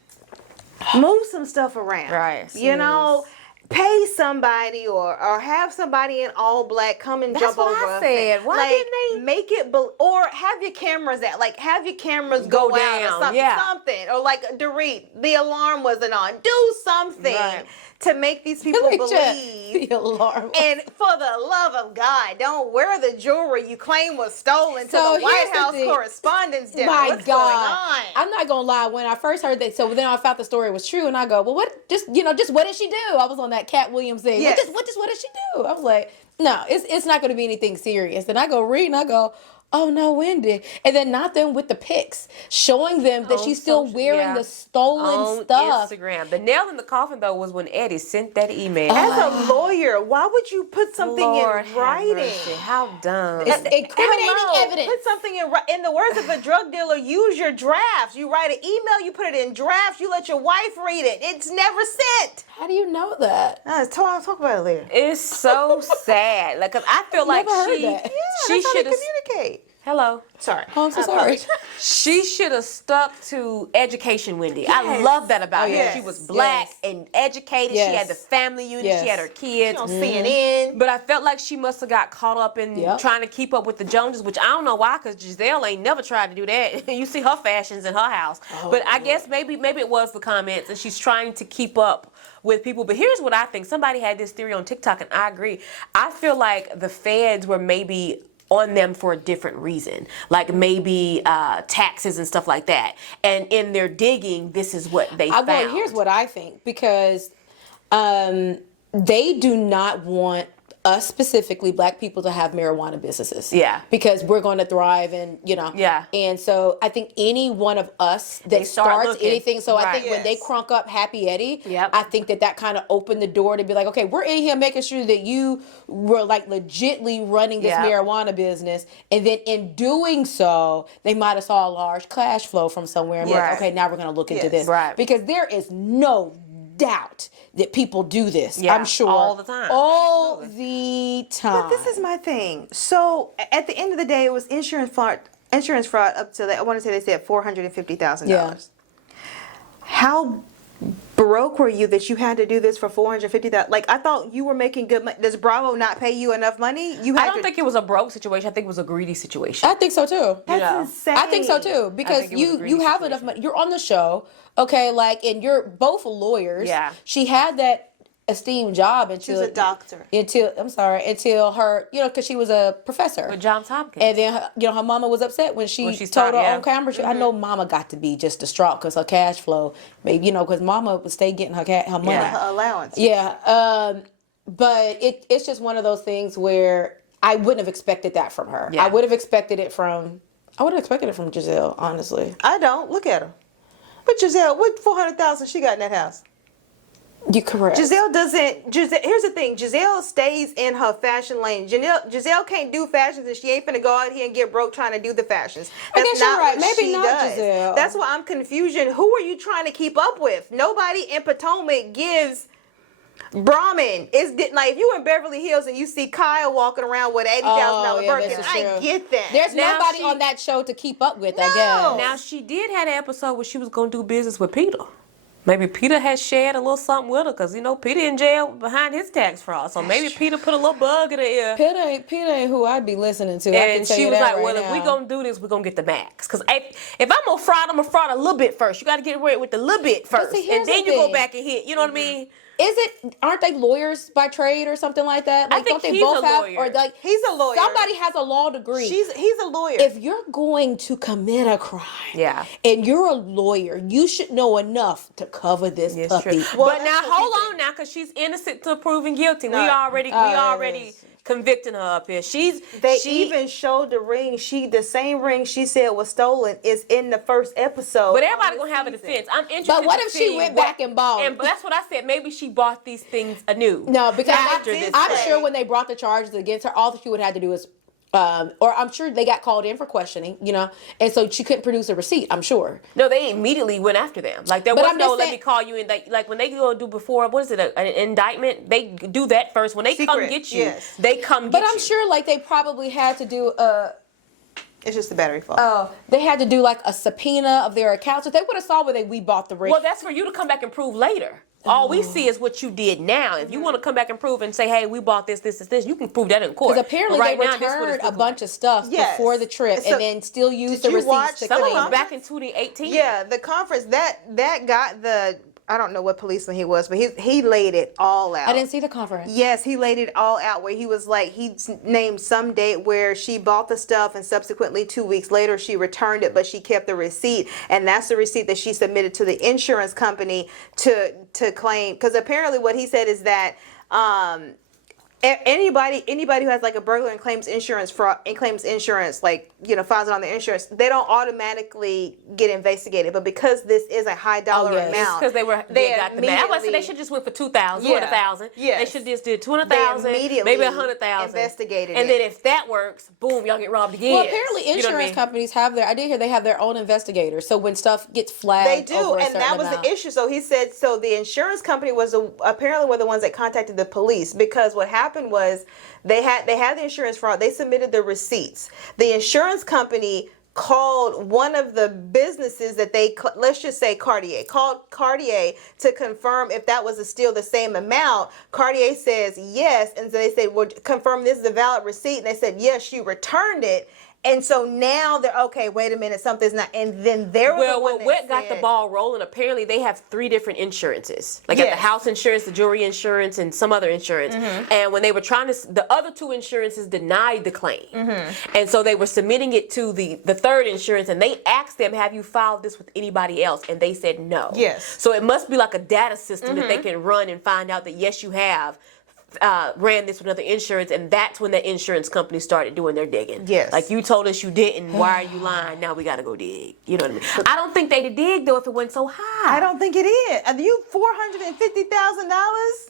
move some stuff around. Right. You know, pay somebody or have somebody in all black come and That's jump what over I a said. fence. Why like, didn't they- make it or have your cameras at have your cameras go out or down, something, yeah. something, or like Dorit, the alarm wasn't on. Do something Right. to make these people believe. The alarm. And for the love of God, don't wear the jewelry you claim was stolen to So the White here's the House thing. Correspondence Dinner. My What's God, going on? I'm not gonna lie. When I first heard that, so then I found the story was true, and I go, well, what? Just what did she do? I was on that Cat Williams thing. Yes. What did she do? I was like, no, it's not gonna be anything serious. And I go read, and I go, oh no, Wendy. And then not them with the pics showing them that On she's still social- wearing yeah. the stolen On stuff. Instagram. The nail in the coffin though was when Eddie sent that email. As a lawyer, why would you put something Lord in have writing? mercy. How dumb. It's incriminating Hello, evidence. Put something in the words of a drug dealer, use your drafts. You write an email, you put it in drafts, you let your wife read it. It's never sent. How do you know that? I'll talk about it later. It's so sad. Like, cause I feel like Never heard she, that. Yeah, she that's how should they have. communicate. Hello. Sorry. Oh, I'm so I sorry. apologize. She should have stuck to education, Wendy. I love that about her. yes. She was black Yes. and educated. Yes. She had the family unit. Yes. She had her kids. On CNN. But I felt like she must have got caught up in Yep. trying to keep up with the Joneses, which I don't know why, because Giselle ain't never tried to do that. You see her fashions in her house. But I guess maybe it was the comments, and she's trying to keep up with people. But here's what I think. Somebody had this theory on TikTok, and I agree. I feel like the feds were maybe on them for a different reason, like maybe taxes and stuff like that. And in their digging, this is what they found. Well, here's what I think, because they do not want us, specifically black people, to have marijuana businesses. Yeah. Because we're going to thrive and, Yeah. And so I think any one of us that They start starts looking. anything, so I Right. think when they Yes. crunk up Happy Eddie, Yep. I think that kind of opened the door to be like, okay, we're in here making sure that you were like legitly running this Yep. marijuana business. And then in doing so, they might have saw a large cash flow from somewhere and be Right. like, okay, now we're going to look into Yes. this. Right. Because there is no doubt that people do this. Yeah, I'm sure. all the time. All the time. But this is my thing. So at the end of the day, it was insurance fraud up to I want to say they said $450,000. Yeah. How broke were you that you had to do this for $450,000? Like, I thought you were making good money. Does Bravo not pay you enough money? I don't think it was a broke situation. I think it was a greedy situation. I think so too. That's Yeah. insane. I think so too, because think it was a you greedy have enough situation. money. You're on the show, okay, like, and you're both lawyers. Yeah. She had that esteemed job until She was a doctor. Until her, because she was a professor With Johns Hopkins. And then her mama was upset when she When told she stopped, her yeah. on camera. I know mama got to be just distraught because her cash flow, maybe because mama would stay getting her money. Yeah. Her allowance. Yeah, but it's just one of those things where I wouldn't have expected that from her. Yeah. I would have expected it from Giselle, honestly. I don't. Look at her. But Giselle, what $400,000 she got in that house? You're correct. Giselle doesn't. Here's the thing. Giselle stays in her fashion lane. Giselle can't do fashions, and she ain't finna go out here and get broke trying to do the fashions. I guess you're right. what Maybe she not does. Giselle. That's why I'm confusion. Who are you trying to keep up with? Nobody in Potomac gives Brahmin. If you in Beverly Hills and you see Kyle walking around with $80,000 Birkin, this is I true. get that. There's Now nobody she- on that show to keep up with, I No. guess. Now, she did have an episode where she was going to do business with Peter. Maybe Peter has shared a little something with her because, Peter in jail behind his tax fraud. So maybe Peter put a little bug in her ear. Peter ain't who I'd be listening to. I can And tell she you was that like, right well, if we now. going to do this, we're going to get the max. Because if I'm going to fraud, I'm going to fraud a little bit first. You got to get away with the little bit first. see, here's And then the you go thing. back and hit. You know what I mean? Aren't they lawyers by trade or something like that? Like, think don't they he's both a have, lawyer. or like He's a lawyer. somebody has a law degree. He's a lawyer. If you're going to commit a crime, Yeah. and you're a lawyer, you should know enough to cover this It's puppy. true. Well, But that's now, what hold she on now, because she's innocent to proven guilty. No. We already yes. convicting her up here. They she even showed the ring. The same ring she said was stolen is in the first episode. But everybody of the gonna have a season. defense. I'm interested. But what to if she see went what- back and bought? And that's what I said. Maybe she bought these things anew. No, because After this I'm day. sure when they brought the charges against her, all that she would have had to do is, or I'm sure they got called in for questioning, and so she couldn't produce a receipt. I'm sure. No, they immediately went after them. Like there But was I'm no just let saying- me call you in. Like when they go do before, what is it? An indictment? They do that first. When they come Secret, get you, yes. they come But get you. I'm sure, like, they probably had to do It's just the battery fault. they had to do like a subpoena of their accounts. If they would have saw where we bought the ring. Well, that's for you to come back and prove later. All we see is what you did now. If you want to come back and prove and say, hey, we bought this, you can prove that in court. Because apparently But they now, this is what returned it's a looking bunch of stuff Yes. before the trip So, and then still used the did you watch receipts to some Some of was claim. back in 2018. Yeah, the conference that got the, I don't know what policeman he was, but he laid it all out. I didn't see the conference. Yes, he laid it all out where he was like, he named some date where she bought the stuff and subsequently 2 weeks later she returned it, but she kept the receipt. And that's the receipt that she submitted to the insurance company to claim. Because apparently what he said is that anybody who has like a burglar and claims insurance like, you know, files it on their insurance, they don't automatically get investigated. But because this is a high dollar yes. amount, Because they got the man. I was say they should just went for 2,000, 200,000. Yes. They should just did 200,000, They immediately maybe 100,000. investigated and it. then if that works, boom, y'all get robbed again. Well, apparently You know what I insurance mean? companies have I did hear they have their own investigators. So when stuff gets They flagged do, over a and certain that was amount. the issue. So he said, so the insurance company apparently were the ones that contacted the police, because what happened was they had the insurance fraud. They submitted the receipts. The insurance company called one of the businesses that let's just say Cartier, called Cartier to confirm if that was still the same amount. Cartier says yes, and so they said, well, confirm this is a valid receipt, and they said yes, she returned it. And so now they're okay. Wait a minute, something's not. And then there was the one that what got said, the ball rolling? Apparently, they have 3 different insurances. Like at the house insurance, the jewelry insurance, and some other insurance. And when they were trying to, the other 2 insurances denied the claim, and so they were submitting it to the third insurance, and they asked them, "Have you filed this with anybody else?" And they said no. Yes. So it must be like a data system that they can run and find out that yes, you have. Ran this with another insurance, and that's when the insurance company started doing their digging. Yes. Like, you told us you didn't. Why are you lying? Now we got to go dig. You know what I mean? I don't think they'd dig though if it went so high. I don't think it is. Are you $450,000?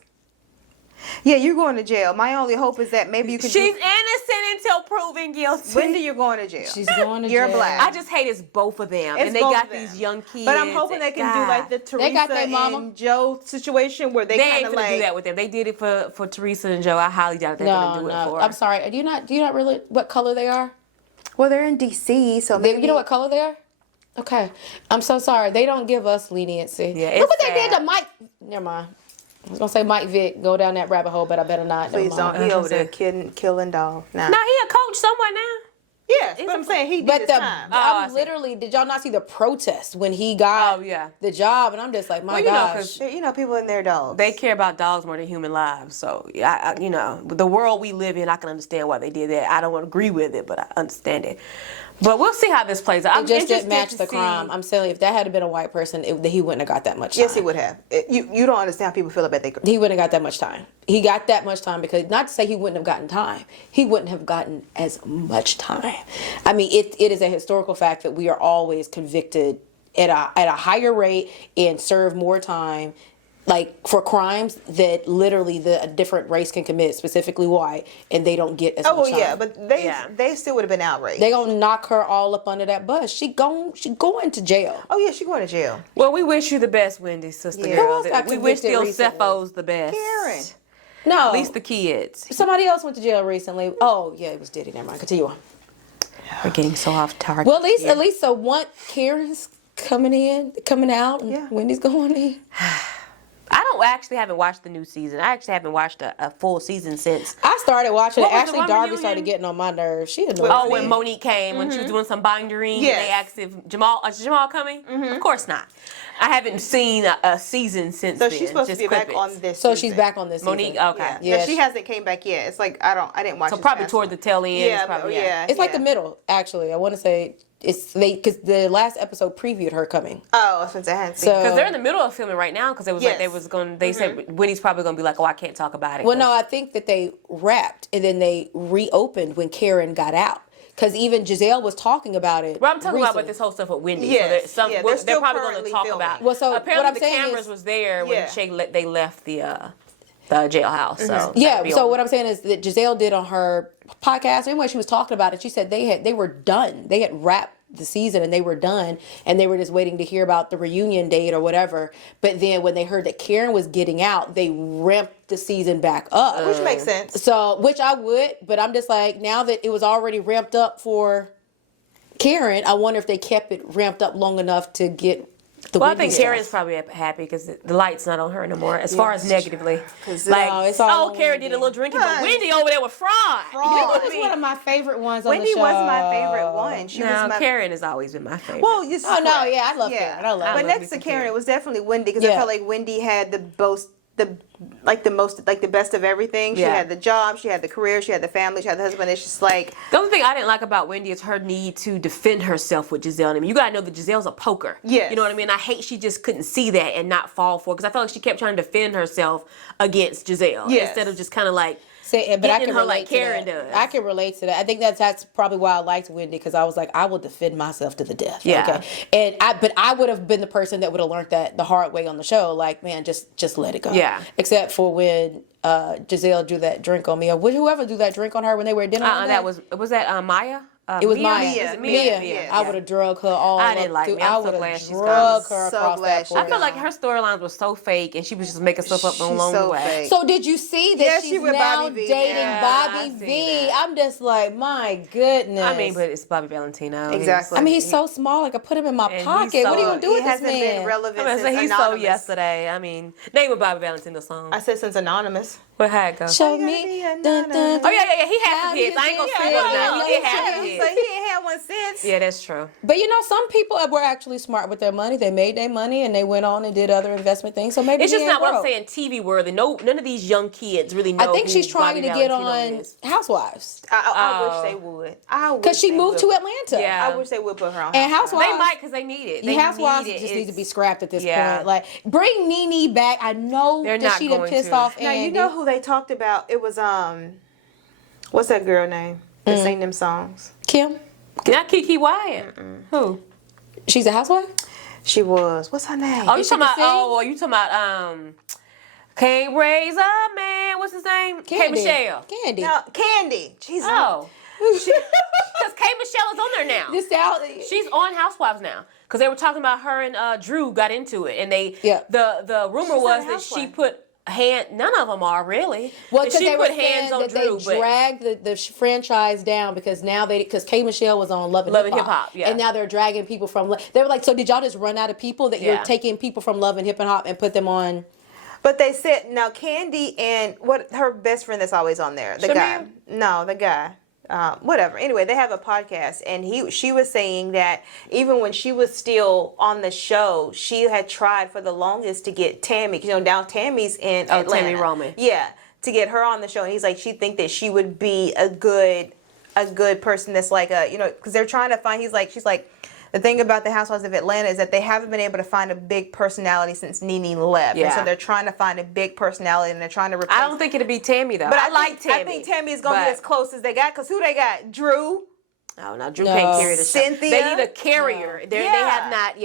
Yeah, you're going to jail. My only hope is that maybe you can. She's innocent until proven guilty. When do you going to jail? She's going to You're jail. black. I just hate it's both of them, It's and they both got of them. these young kids. But I'm hoping they can do like the They got Teresa their mama. and Joe situation where they They kind ain't of gonna like do that with them. They did it for Teresa and Joe. I highly doubt they're gonna do it for her. I'm sorry. Do you not really what color they are? Well, they're in DC, so maybe You know what color they are? Okay. I'm so sorry. They don't give us leniency. Yeah, Look it's what they did sad. to Mike. Never mind. I was gonna say Mike Vick. Go down that rabbit hole, but I better not. Never Please don't. mind. He over there killing dog. Nah. No, he a coach somewhere now. Yes, but I'm saying he did But his time. I I'm see. literally. Did y'all not see the protest when he got Oh, yeah. the job? And I'm just like, my Well, you know, gosh. 'cause You know, people in their dogs. They care about dogs more than human lives. So, yeah, you know, the world we live in, I can understand why they did that. I don't agree with it, but I understand it. But we'll see how this plays out. I'm It just didn't interested match to the see- crime. I'm telling you, if that had been a white person, he wouldn't have got that much time. Yes, he would have. You don't understand how people feel about their. He wouldn't have got that much time. He got that much time because, not to say he wouldn't have gotten time, he wouldn't have gotten as much time. I mean, it is a historical fact that we are always convicted at a higher rate and serve more time, like for crimes that literally a different race can commit, specifically white, and they don't get as Oh much time. yeah, but they still would have been outraged. They gonna knock her all up under that bus. She going to jail. Oh yeah, she going to jail. Well, we wish you the best, Wendy, sister Yeah. girl. Who else got We wish the convicted recently? Cephos the best. Karen. No, At least the kids. somebody else went to jail recently. Oh yeah, it was Diddy. Never mind. Continue on. We're getting so off target. Well, at least so one Karen's coming out, and Yeah. Wendy's going in. haven't watched the new season. I actually haven't watched a full season since. I started watching What it. was the Actually, one Darby reunion? started getting on my nerves. She annoyed Oh, me. when Monique came, when she was doing some bindering, Yes. and they asked if is Jamal coming? Of course not. I haven't seen a season since So then. she's supposed to just be back clippings. on this. So season. she's back on this Monique, season. okay. Yeah, Yeah, she hasn't came back yet. It's like I didn't watch. So this probably past toward one. the tail end. Yeah, it's probably, yeah. It's like the middle, actually. I want to say because the last episode previewed her coming. Oh, since I hadn't seen. So- it. Because they're in the middle of filming right now. Because it was like Yes. they was going. They said Winnie's probably going to be like, oh, I can't talk about it. Well, no, I think that they wrapped and then they reopened when Karen got out. Because even Giselle was talking about it. Well, I'm talking about recently. with this whole stuff with Wendy. Yes, So yeah, they're they're still probably going to currently talk filming. about. Well, so what apparently I'm the saying cameras is- was there when Yeah. they left the jailhouse. So Yeah, that'd be so on- what I'm saying is that Giselle did on her podcast, and when she was talking about it, she said they were done. They had wrapped the season and they were done, and they were just waiting to hear about the reunion date or whatever. But then when they heard that Karen was getting out, they ramped the season back up. which makes sense. So, which I would, but I'm just like, now that it was already ramped up for Karen, I wonder if they kept it ramped up long enough to get the Well, I Wendy think stuff. Karen's probably happy because the light's not on her no more. As far as negatively, Because like, No, it's all oh, on Karen did a little drinking, but Wendy over there with fraud. Fraud. Wendy was one of my favorite ones on Wendy the show. was my favorite one. She No, was my Karen has always been my favorite. Well, you Oh no, yeah, I love Karen. I love But her. next me to some Karen, Karen. it was definitely Wendy because I Yeah. felt like Wendy had the best of everything. She Yeah. had the job, she had the career, she had the family, she had the husband. It's just like The only thing I didn't like about Wendy is her need to defend herself with Giselle. I mean, you gotta know that Giselle's a poker. Yes. You know what I mean? I hate she just couldn't see that and not fall for it because I felt like she kept trying to defend herself against Giselle Yes. instead of just kind of like But I getting can her relate like to Karen that. does. I can relate to that. I think that's probably why I liked Wendy because I was like, I will defend myself to the death. Yeah. Okay. But I would have been the person that would have learned that the hard way on the show. Like, man, just let it go. Yeah. Except for when Giselle drew that drink on me, or whoever drew that drink on her when they were at dinner. one day. that was that Maya? It was Mia? Maya. Was it Mia. Mia. I would have drug her all. I didn't up like through, Mia. I'm I so would glad have she's drug gone. her So across glad that she's porch. I felt like her storylines were so fake and she was just making stuff up She's along so the way. fake. So did you see that Yeah, she's she with now Bobby V dating now. Bobby I seen V? that. I'm just like, my goodness. I mean, but it's Bobby Valentino. Exactly. I mean, he's so small. I could put him in my And pocket. he's What are you so- gonna do he with this hasn't man? been relevant I mean, since he's Anonymous. so yesterday. I mean, name a Bobby Valentino song. I said since Anonymous. What how it go? Show Why you me. gotta be Dun, dun, anonymous? Oh yeah. He had some How hits. you I ain't gonna think say it what is? now. He had Yeah, some he hits. ain't had one since. Yeah, that's true. But you know, some people were actually smart with their money. They made their money and they went on and did other investment things. So maybe It's he just ain't not what I'm broke. saying. TV worthy. No, none of these young kids really know. I think who she's trying Bobby to get Valentino on is. Housewives I wish they would. because she moved to Atlanta. Yeah. I wish they would put her on. And Housewives. They might because they need it. The They Housewives need it. just need to be It's- scrapped at this Yeah. point. Like, bring Nene back. I know They're that not she done going pissed to. off Now Andy. you know who they talked about. It was what's that girl name that sang them songs? Kim. Not Kiki Wyatt. Who? She's a housewife. She was. What's her name? Oh, you she talking about? can sing? Oh, you talking about? Can't raise a man. What's his name? K Candy. Michelle. Candy. No, Candy. Jesus. Oh, because K Michelle is on there now. This out. She's on Housewives now because they were talking about her and Drew got into it, and they Yeah. the rumor She's not was a that she housewife. put none of them are really. Well, That because she they were put hands saying on that Drew, they but dragged the franchise down because now because K Michelle was on Love and Love and Hip Hop, Hip Hop, yeah. and now they're dragging people from. They were like, so did y'all just run out of people that Yeah. you're taking people from Love and Hip Hop and put them on? But they said now Candy and what her best friend that's always on there, the guy. Shamir? No, the guy. Whatever. Anyway, they have a podcast, and she was saying that even when she was still on the show, she had tried for the longest to get Tammy. You know, now Tammy's in Atlanta. Tammy Roman. Yeah, to get her on the show, and he's like, she think that she would be a good person that's like because they're trying to find. She's like. The thing about the Housewives of Atlanta is that they haven't been able to find a big personality since Nene left. And Yeah. so they're trying to find a big personality and they're trying to replace. I don't think it'd be Tammy though. But I like Tammy. I think Tammy is going to but- be as close as they got because who they got? Drew. Oh no, Drew No. can't carry the show. Cynthia? They need a carrier. They have not,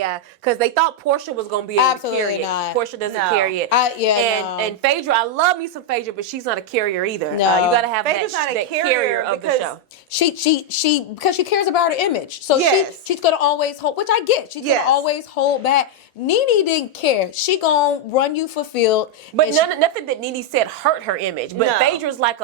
because they thought Portia was gonna be able Absolutely to carry not. it. Portia doesn't No. carry it. No. And Phaedra, I love me some Phaedra, but she's not a carrier either. No. You gotta have Phaedra's that, not a that carrier of the because- show. She because she cares about her image. So Yes. she's gonna always hold, which I get. She's Yes. gonna always hold back. Nene didn't care. She gonna run you for field. But and nothing that Nene said hurt her image. But No. Phaedra's like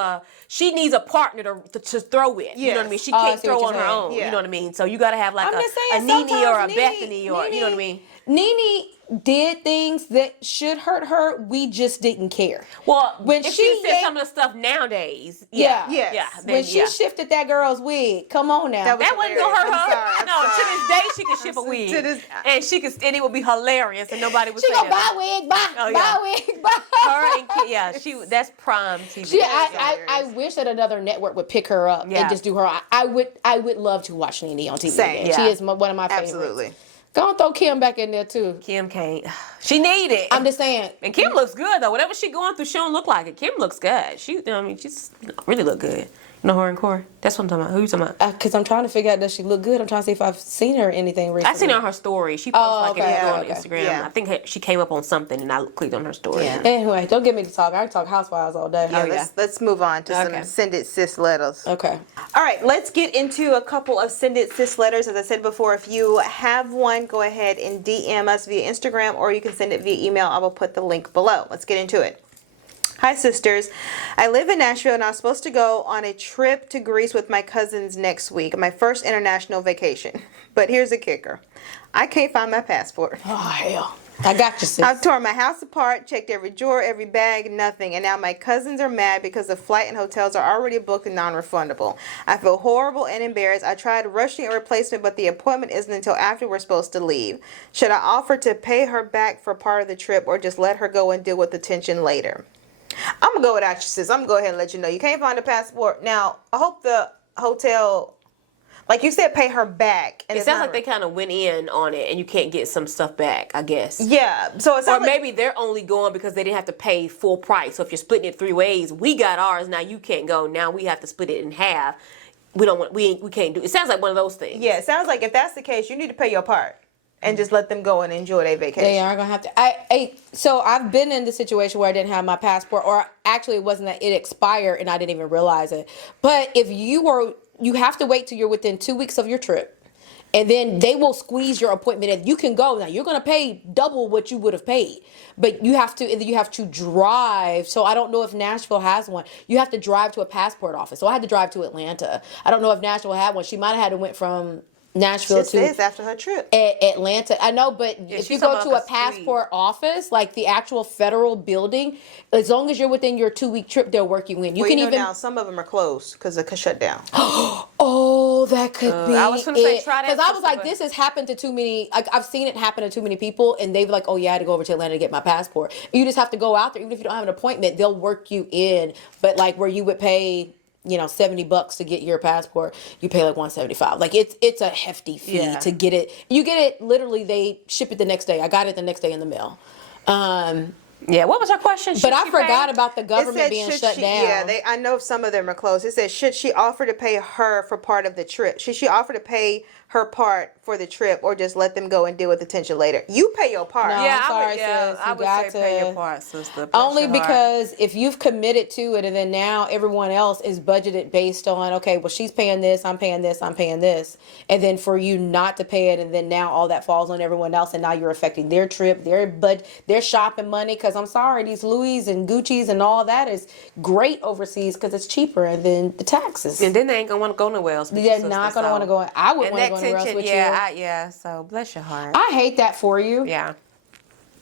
she needs a partner to throw with. You know what I mean? Yes. She Oh, I can't see what throw you're on her saying. own. Yeah. You know what I mean? So you gotta have like I'm a just saying, Nene or a sometimes Bethany or you know what I mean? Nene did things that should hurt her. We just didn't care. Well, When if she she said gave- some of the stuff nowadays, Yeah. Yes. yeah. When Then, she yeah. shifted that girl's wig, come on now. That was That wasn't gonna hurt hilarious. her. I'm sorry, I'm No, sorry. to this day she could ship a wig, To this- and it would be hilarious, and nobody would she say gonna buy that. wig, buy yeah. wig, buy. Her and that's prime TV. She, I wish that another network would pick her up Yeah. and just do her. I would love to watch Nene on TV. Same, again. yeah. She is one of my favorites. Absolutely. Go and throw Kim back in there too. Kim can't. She need it. I'm just saying. And Kim looks good though. Whatever she going through, she don't look like it. Kim looks good. She's really look good. You know her and Corey? That's what I'm talking about. Who you talking about? Because I'm trying to figure out, does she look good? I'm trying to see if I've seen her in anything recently. I seen her on her story. She posts okay, everything on okay. Instagram. Yeah. I think she came up on something, and I clicked on her story. Yeah. Anyway, don't get me to talk. I can talk Housewives all day. Yeah, let's move on to Okay. some send it sis letters. Okay. All right, let's get into a couple of send it sis letters. As I said before, if you have one, go ahead and DM us via Instagram, or you can send it via email. I will put the link below. Let's get into it. Hi, sisters. I live in Nashville and I was supposed to go on a trip to Greece with my cousins next week, my first international vacation. But here's the kicker. I can't find my passport. Oh, hell. I got you, sis. I've torn my house apart, checked every drawer, every bag, nothing. And now my cousins are mad because the flight and hotels are already booked and non-refundable. I feel horrible and embarrassed. I tried rushing a replacement, but the appointment isn't until after we're supposed to leave. Should I offer to pay her back for part of the trip or just let her go and deal with the tension later? I'm going to go without you, sis. I'm going to go ahead and let you know. You can't find a passport. Now, I hope the hotel... Like you said, pay her back. And it sounds like they kind of went in on it, and you can't get some stuff back, I guess. Yeah. So it sounds or maybe they're only going because they didn't have to pay full price. So if you're splitting it 3 ways, we got ours. Now you can't go. Now we have to split it in half. We don't want. We can't do. It sounds like one of those things. Yeah. It sounds like if that's the case, you need to pay your part and just let them go and enjoy their vacation. They are gonna have to. So I've been in the situation where I didn't have my passport, or actually it wasn't that it expired and I didn't even realize it. But if you have to wait till you're within 2 weeks of your trip, and then they will squeeze your appointment and you can go. Now you're gonna pay double what you would have paid, but you have to drive. So I don't know if Nashville has one. You have to drive to a passport office. So I had to drive to Atlanta. I don't know if Nashville had one. She might have had to went from Nashville to after her trip. Atlanta. I know, but if you go to a passport office, like the actual federal building, as long as you're within your 2 week trip, they'll work you in. You can even now some of them are closed because it could shut down. Oh, that could be. I was gonna say try that because I was like, this has happened to too many. Like I've seen it happen to too many people, and they've like, oh yeah, I had to go over to Atlanta to get my passport. You just have to go out there, even if you don't have an appointment, they'll work you in. But like where you would pay, $70 to get your passport, you pay like $175. Like it's a hefty fee to get it. You get it literally. They ship it the next day. I got it the next day in the mail. Yeah, what was her question? But I forgot about the government being shut down. Yeah, I know some of them are closed. It says, should she offer to pay her for part of the trip? Should she offer to pay her part for the trip or just let them go and deal with the tension later? You pay your part. No, Yeah, I'm sorry, sis. I would say pay your part, sister. Only because if you've committed to it and then now everyone else is budgeted based on, okay, well, she's paying this, I'm paying this, I'm paying this. And then for you not to pay it, and then now all that falls on everyone else, and now you're affecting their trip, their shopping money. Because I'm sorry, these Louis and Gucci's and all that is great overseas because it's cheaper than the taxes. And then they ain't going to want to go nowhere else. They're not going to want to go. I wouldn't want to go anywhere else with you. So bless your heart. I hate that for you. Yeah.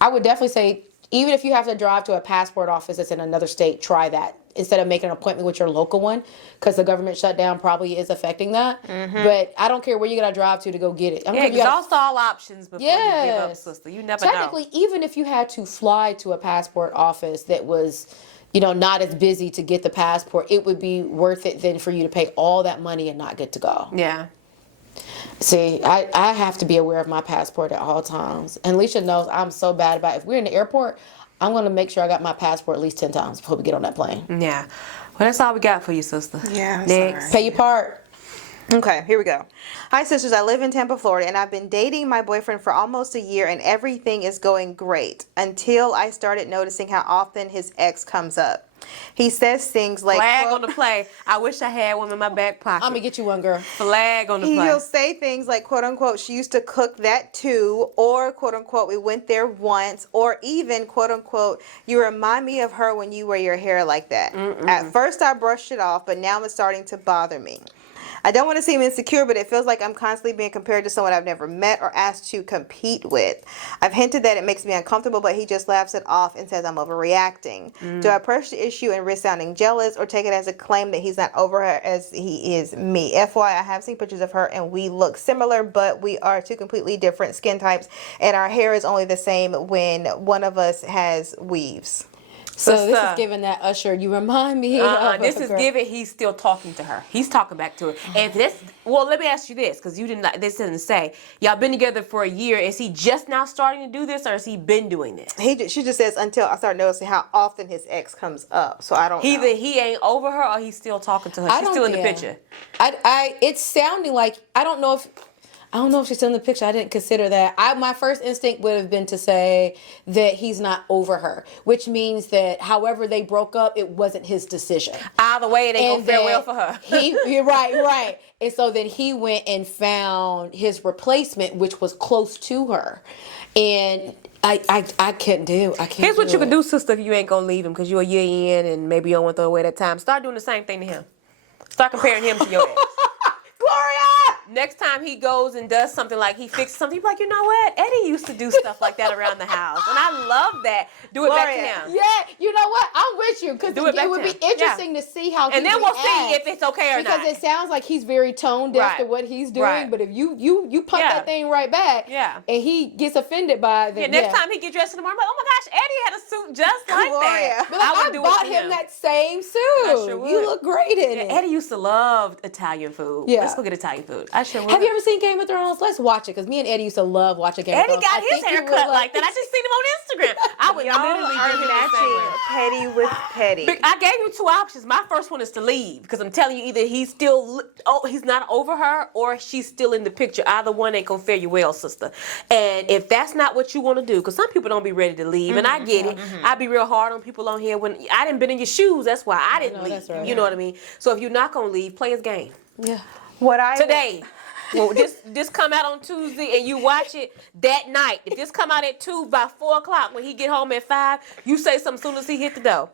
I would definitely say, even if you have to drive to a passport office that's in another state, try that instead of making an appointment with your local one, because the government shutdown probably is affecting that. Mm-hmm. But I don't care where you got to drive to go get it. Exhaust all options before you give up, sister. You never know. Technically, even if you had to fly to a passport office that was, not as busy to get the passport, it would be worth it then for you to pay all that money and not get to go. Yeah. See, I have to be aware of my passport at all times. And Alicia knows I'm so bad about it. If we're in the airport, I'm going to make sure I got my passport at least 10 times before we get on that plane. Yeah. Well, that's all we got for you, sister. Yeah. Next. Pay your part. Okay, here we go. Hi, sisters. I live in Tampa, Florida, and I've been dating my boyfriend for almost a year, and everything is going great until I started noticing how often his ex comes up. He says things like, flag on the play. I wish I had one in my back pocket. I'm going to get you one, girl. Flag on the play. He'll say things like, quote unquote, she used to cook that too, or quote unquote, we went there once, or even quote unquote, you remind me of her when you wear your hair like that. At first I brushed it off, but now it's starting to bother me. I don't want to seem insecure, but it feels like I'm constantly being compared to someone I've never met or asked to compete with. I've hinted that it makes me uncomfortable, but he just laughs it off and says I'm overreacting. Do I press the issue and risk sounding jealous, or take it as a claim that he's not over her as he is me? FYI, I have seen pictures of her and we look similar, but we are two completely different skin types, and our hair is only the same when one of us has weaves. So this is giving that Usher, you remind me of this is giving he's still talking to her. He's talking back to her. And let me ask you this, because this didn't say. Y'all been together for a year. Is he just now starting to do this, or has he been doing this? She just says until I start noticing how often his ex comes up. So I don't know. Either he ain't over her or he's still talking to her. She's still in the picture. It's sounding like, I don't know if, I don't know if she's still in the picture. I didn't consider that. My first instinct would have been to say that he's not over her, which means that however they broke up, it wasn't his decision. Either way, it ain't gonna fare well for her. You're right. And so then he went and found his replacement, which was close to her. And I can't do. Here's what you can do, sister, if you ain't gonna leave him because you're a year in and maybe you don't want to throw away that time. Start doing the same thing to him. Start comparing him to your ex. Gloria! Next time he goes and does something like he fixes something, you're like, you know what? Eddie used to do stuff like that around the house. And I love that. Do it back to him. Yeah, you know what? I'm with you because it would be interesting to see how and then we'll see if it's okay or not. Because it sounds like he's very tone deaf to what he's doing. Right. But if you pump that thing right back and he gets offended by it, next time he gets dressed in the morning, I'm like, oh my gosh, Eddie had a suit just like that. But I bought him that same suit. Sure would. You look great in it. Eddie used to love Italian food. Yeah. Let's go get Italian food. I sure would. Have you ever seen Game of Thrones? Let's watch it because me and Eddie used to love watching Game of Thrones. Eddie got his hair cut like that. I just seen him on Instagram. I would literally are matching petty with petty. But I gave you two options. My first one is to leave because I'm telling you either he's not over her or she's still in the picture. Either one ain't gonna fare you well, sister. And if that's not what you want to do, because some people don't be ready to leave, and I get it. I be real hard on people on here when I didn't been in your shoes. That's why I didn't leave. That's right. You know what I mean? So if you're not gonna leave, play his game. Yeah. Today. Well, this come out on Tuesday and you watch it that night. If this come out at 2 by 4 o'clock when he get home at 5, you say something as soon as he hit the door.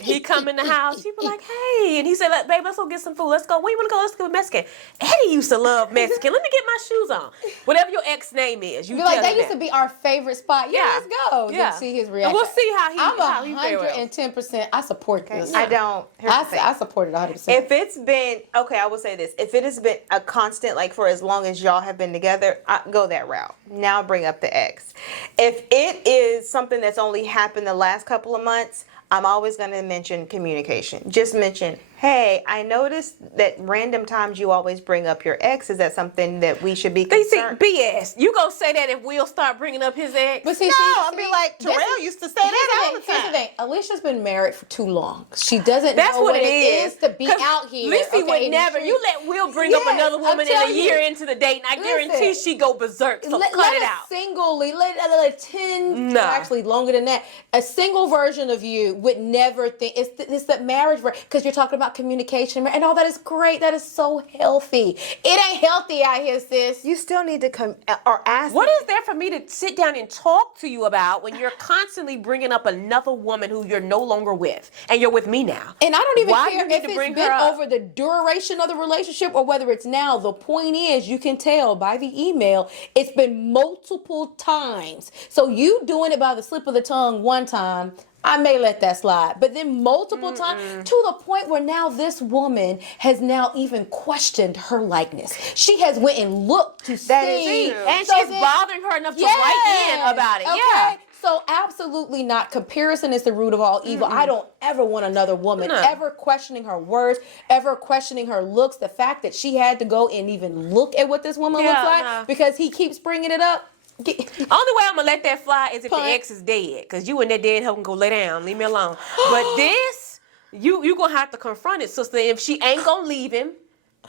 He come in the house. She be like, hey. And he said, babe, let's go get some food. Let's go. Where you want to go? Let's go Mexican. Eddie used to love Mexican. Let me get my shoes on. Whatever your ex name is. You be like, that used to be our favorite spot. Yeah, let's go. Yeah. See his reaction. And we'll see how he I'm 110%. I support this. I don't. I support it 100%. If it's been, okay, I will say this. If it has been a constant, like for as long as y'all have been together, go that route. Now bring up the ex. If it is something that's only happened the last couple of months, I'm always going to mention communication. Just mention, hey, I noticed that random times you always bring up your ex. Is that something that we should be concerned? BS. You gonna say that if Will start bringing up his ex? But see, I'll be like, Terrell used to say that all the time. Here's the thing. Alicia's been married for too long. She doesn't That's know what it is is to be out here. Lissy would never. You let Will bring up another woman in a year into the date, and I guarantee she go berserk. So cut it out. Let 10, actually longer than that. A single version of you would never think it's the marriage, because you're talking about communication and all that is great. That is so healthy. It ain't healthy out here, sis. You still need to come or ask. What is there for me to sit down and talk to you about when you're constantly bringing up another woman who you're no longer with, and you're with me now? And I don't even Why care if it's been over the duration of the relationship or whether it's now. The point is, you can tell by the email, it's been multiple times. So you doing it by the slip of the tongue one time, I may let that slide. But then multiple times, to the point where now this woman has now even questioned her likeness. She has went and looked to see. And she's bothering her enough to write in about it. Okay. Yeah. So absolutely not. Comparison is the root of all evil. I don't ever want another woman ever questioning her words, ever questioning her looks. The fact that she had to go and even look at what this woman looks like because he keeps bringing it up. Only way I'm gonna let that fly is if the ex is dead, because you and that dead hoe can go lay down, leave me alone. But this, you gonna have to confront it, sister. If she ain't gonna leave him,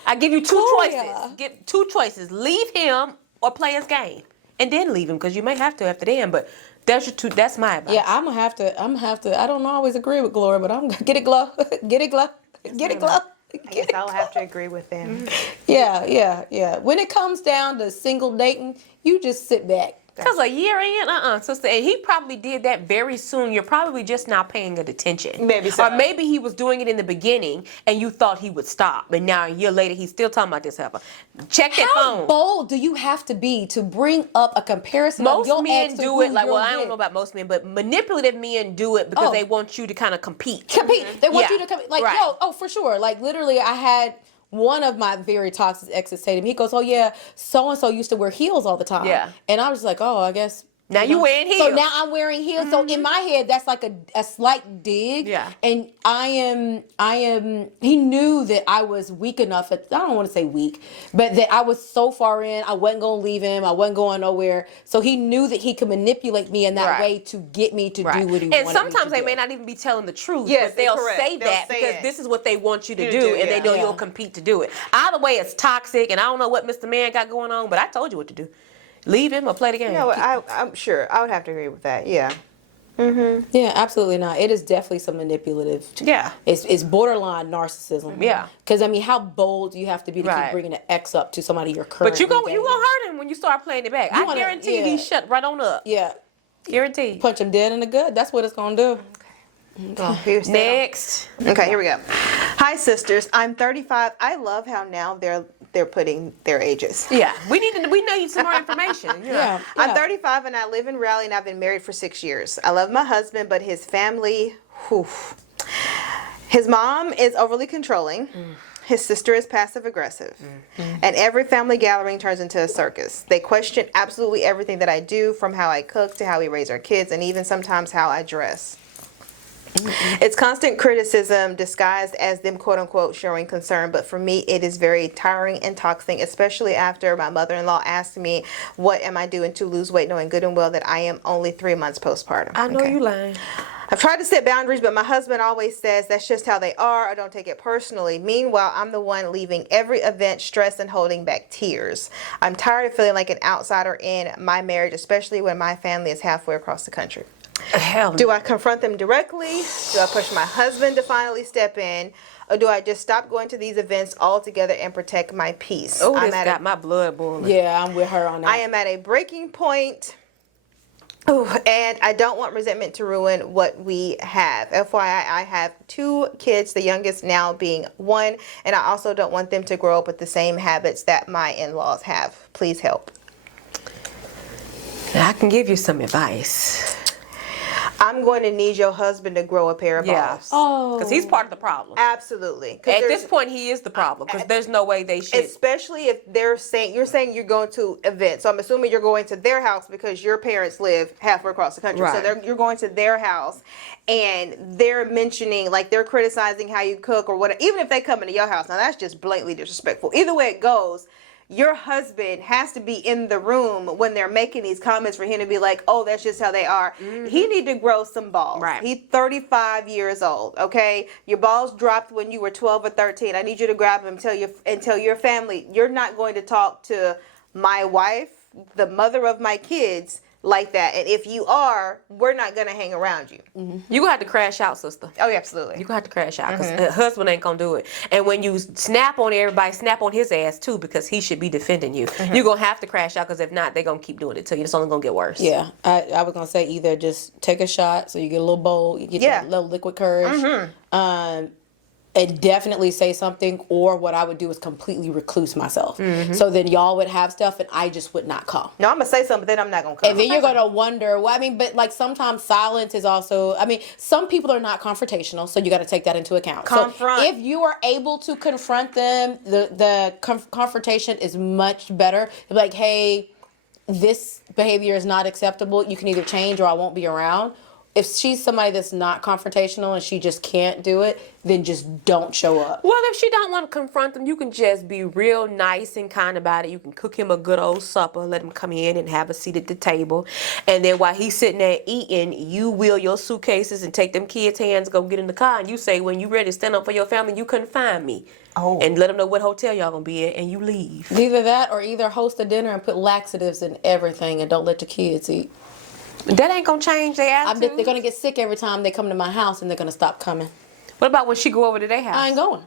I give you two choices. Get 2 choices: leave him or play his game, and then leave him, because you may have to after then. But that's your 2. That's my advice. Yeah, I'm gonna have to. I don't always agree with Gloria, but I'm gonna get it, Glow. Get it, Glow. Get it, Glow. I guess I'll have to agree with them. Yeah. When it comes down to single dating, you just sit back. Because a year in, sister, and he probably did that very soon. You're probably just now paying it attention. Maybe so. Or maybe he was doing it in the beginning, and you thought he would stop, and now a year later he's still talking about this helper. Check that phone. How bold do you have to be to bring up a comparison? Most of your men ex do it like, well, I don't know about most men, but manipulative men do it because they want you to kind of compete. They want you to compete. Like, for sure. Like, literally, I had one of my very toxic exes say to me, he goes, oh yeah, so-and-so used to wear heels all the time. Yeah. And I was like, oh, I guess Now you wearing heels. So now I'm wearing heels. So in my head, that's like a slight dig. Yeah. And I am, he knew that I was weak enough. I don't want to say weak, but that I was so far in, I wasn't going to leave him. I wasn't going nowhere. So he knew that he could manipulate me in that Right. way to get me to do what he wanted And me sometimes to they do. may not even be telling the truth, Yes, but they'll correct. say They'll that say because it. this is what they want you to You do, do, and they yeah. know Yeah. you'll compete to do it. Either way, it's toxic, and I don't know what Mr. Man got going on, but I told you what to do. Leave him or play the game. You know what? I'm sure I would have to agree with that. Yeah. Yeah, absolutely not. It is definitely some manipulative. Yeah. It's borderline narcissism. Yeah. Because I mean, how bold do you have to be to Right. keep bringing an ex up to somebody you're currently But you gonna dating? hurt him when you start playing it back. I wanna- guarantee yeah. he shut right on up. Yeah, Guaranteed. punch him dead in the gut. That's what it's gonna do. Next. Okay, here we go. Hi, sisters. I'm 35. I love how now they're putting their ages. Yeah, we need some more information. Yeah, I'm 35 and I live in Raleigh and I've been married for 6 years. I love my husband, but his family, whew. His mom is overly controlling. His sister is passive aggressive. And every family gathering turns into a circus. They question absolutely everything that I do, from how I cook to how we raise our kids, and even sometimes how I dress. It's constant criticism disguised as them quote unquote showing concern, but for me it is very tiring and taxing, especially after my mother-in-law asked me what am I doing to lose weight, knowing good and well that I am only 3 months postpartum. I know Okay. you lying. I've tried to set boundaries, but my husband always says that's just how they are. I don't take it personally. Meanwhile, I'm the one leaving every event stressed and holding back tears. I'm tired of feeling like an outsider in my marriage, especially when my family is halfway across the country. Hell no. Do I confront them directly? Do I push my husband to finally step in? Or do I just stop going to these events altogether and protect my peace? Oh, this got my blood boiling. Yeah, I'm with her on that. I am at a breaking point. Ooh, and I don't want resentment to ruin what we have. FYI, I have 2 kids, the youngest now being 1, and I also don't want them to grow up with the same habits that my in-laws have. Please help. I can give you some advice. I'm going to need your husband to grow a pair of balls. Oh. Because he's part of the problem. Absolutely. 'Cause At there's- this point, he is the problem because there's no way they should. Especially if you're saying you're going to events. So I'm assuming you're going to their house because your parents live halfway across the country. Right. So you're going to their house and they're mentioning, like, they're criticizing how you cook or whatever. Even if they come into your house, now that's just blatantly disrespectful. Either way it goes, your husband has to be in the room when they're making these comments for him to be like, oh, that's just how they are. He need to grow some balls. Right. He's 35 years old, okay? Your balls dropped when you were 12 or 13. I need you to grab them and tell your family, you're not going to talk to my wife, the mother of my kids, like that. And if you are, we're not going to hang around you. You gonna have to crash out, sister. Oh, yeah, absolutely. You gonna have to crash out because the husband ain't gonna do it. And when you snap on everybody, snap on his ass too because he should be defending you. You're gonna have to crash out because if not, they're gonna keep doing it to you. It's only gonna get worse. Yeah, I was gonna say either just take a shot so you get a little bold, you get that little liquid courage, and definitely say something. Or what I would do is completely recluse myself. So then y'all would have stuff, and I just would not come. No, I'm going to say something, but then I'm not going to come. And then you're gonna wonder. Well, I mean, but like sometimes silence is also. I mean, some people are not confrontational, so you got to take that into account. Confront. So if you are able to confront them, the confrontation is much better. Like, hey, this behavior is not acceptable. You can either change or I won't be around. If she's somebody that's not confrontational and she just can't do it, then just don't show up. Well, if she don't want to confront them, you can just be real nice and kind about it. You can cook him a good old supper, let him come in and have a seat at the table. And then while he's sitting there eating, you wheel your suitcases and take them kids' hands, go get in the car, and you say, when you ready to stand up for your family, you couldn't find me. Oh. And let them know what hotel y'all gonna be at, and you leave. Either that or either host a dinner and put laxatives in everything and don't let the kids eat. That ain't gonna change their I attitude. bet they're gonna get sick every time they come to my house and they're gonna stop coming. What about when she go over to their house? I ain't going.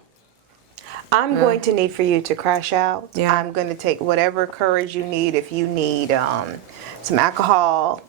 I'm going to need for you to crash out. Yeah. I'm going to take whatever courage you need. If you need some alcohol,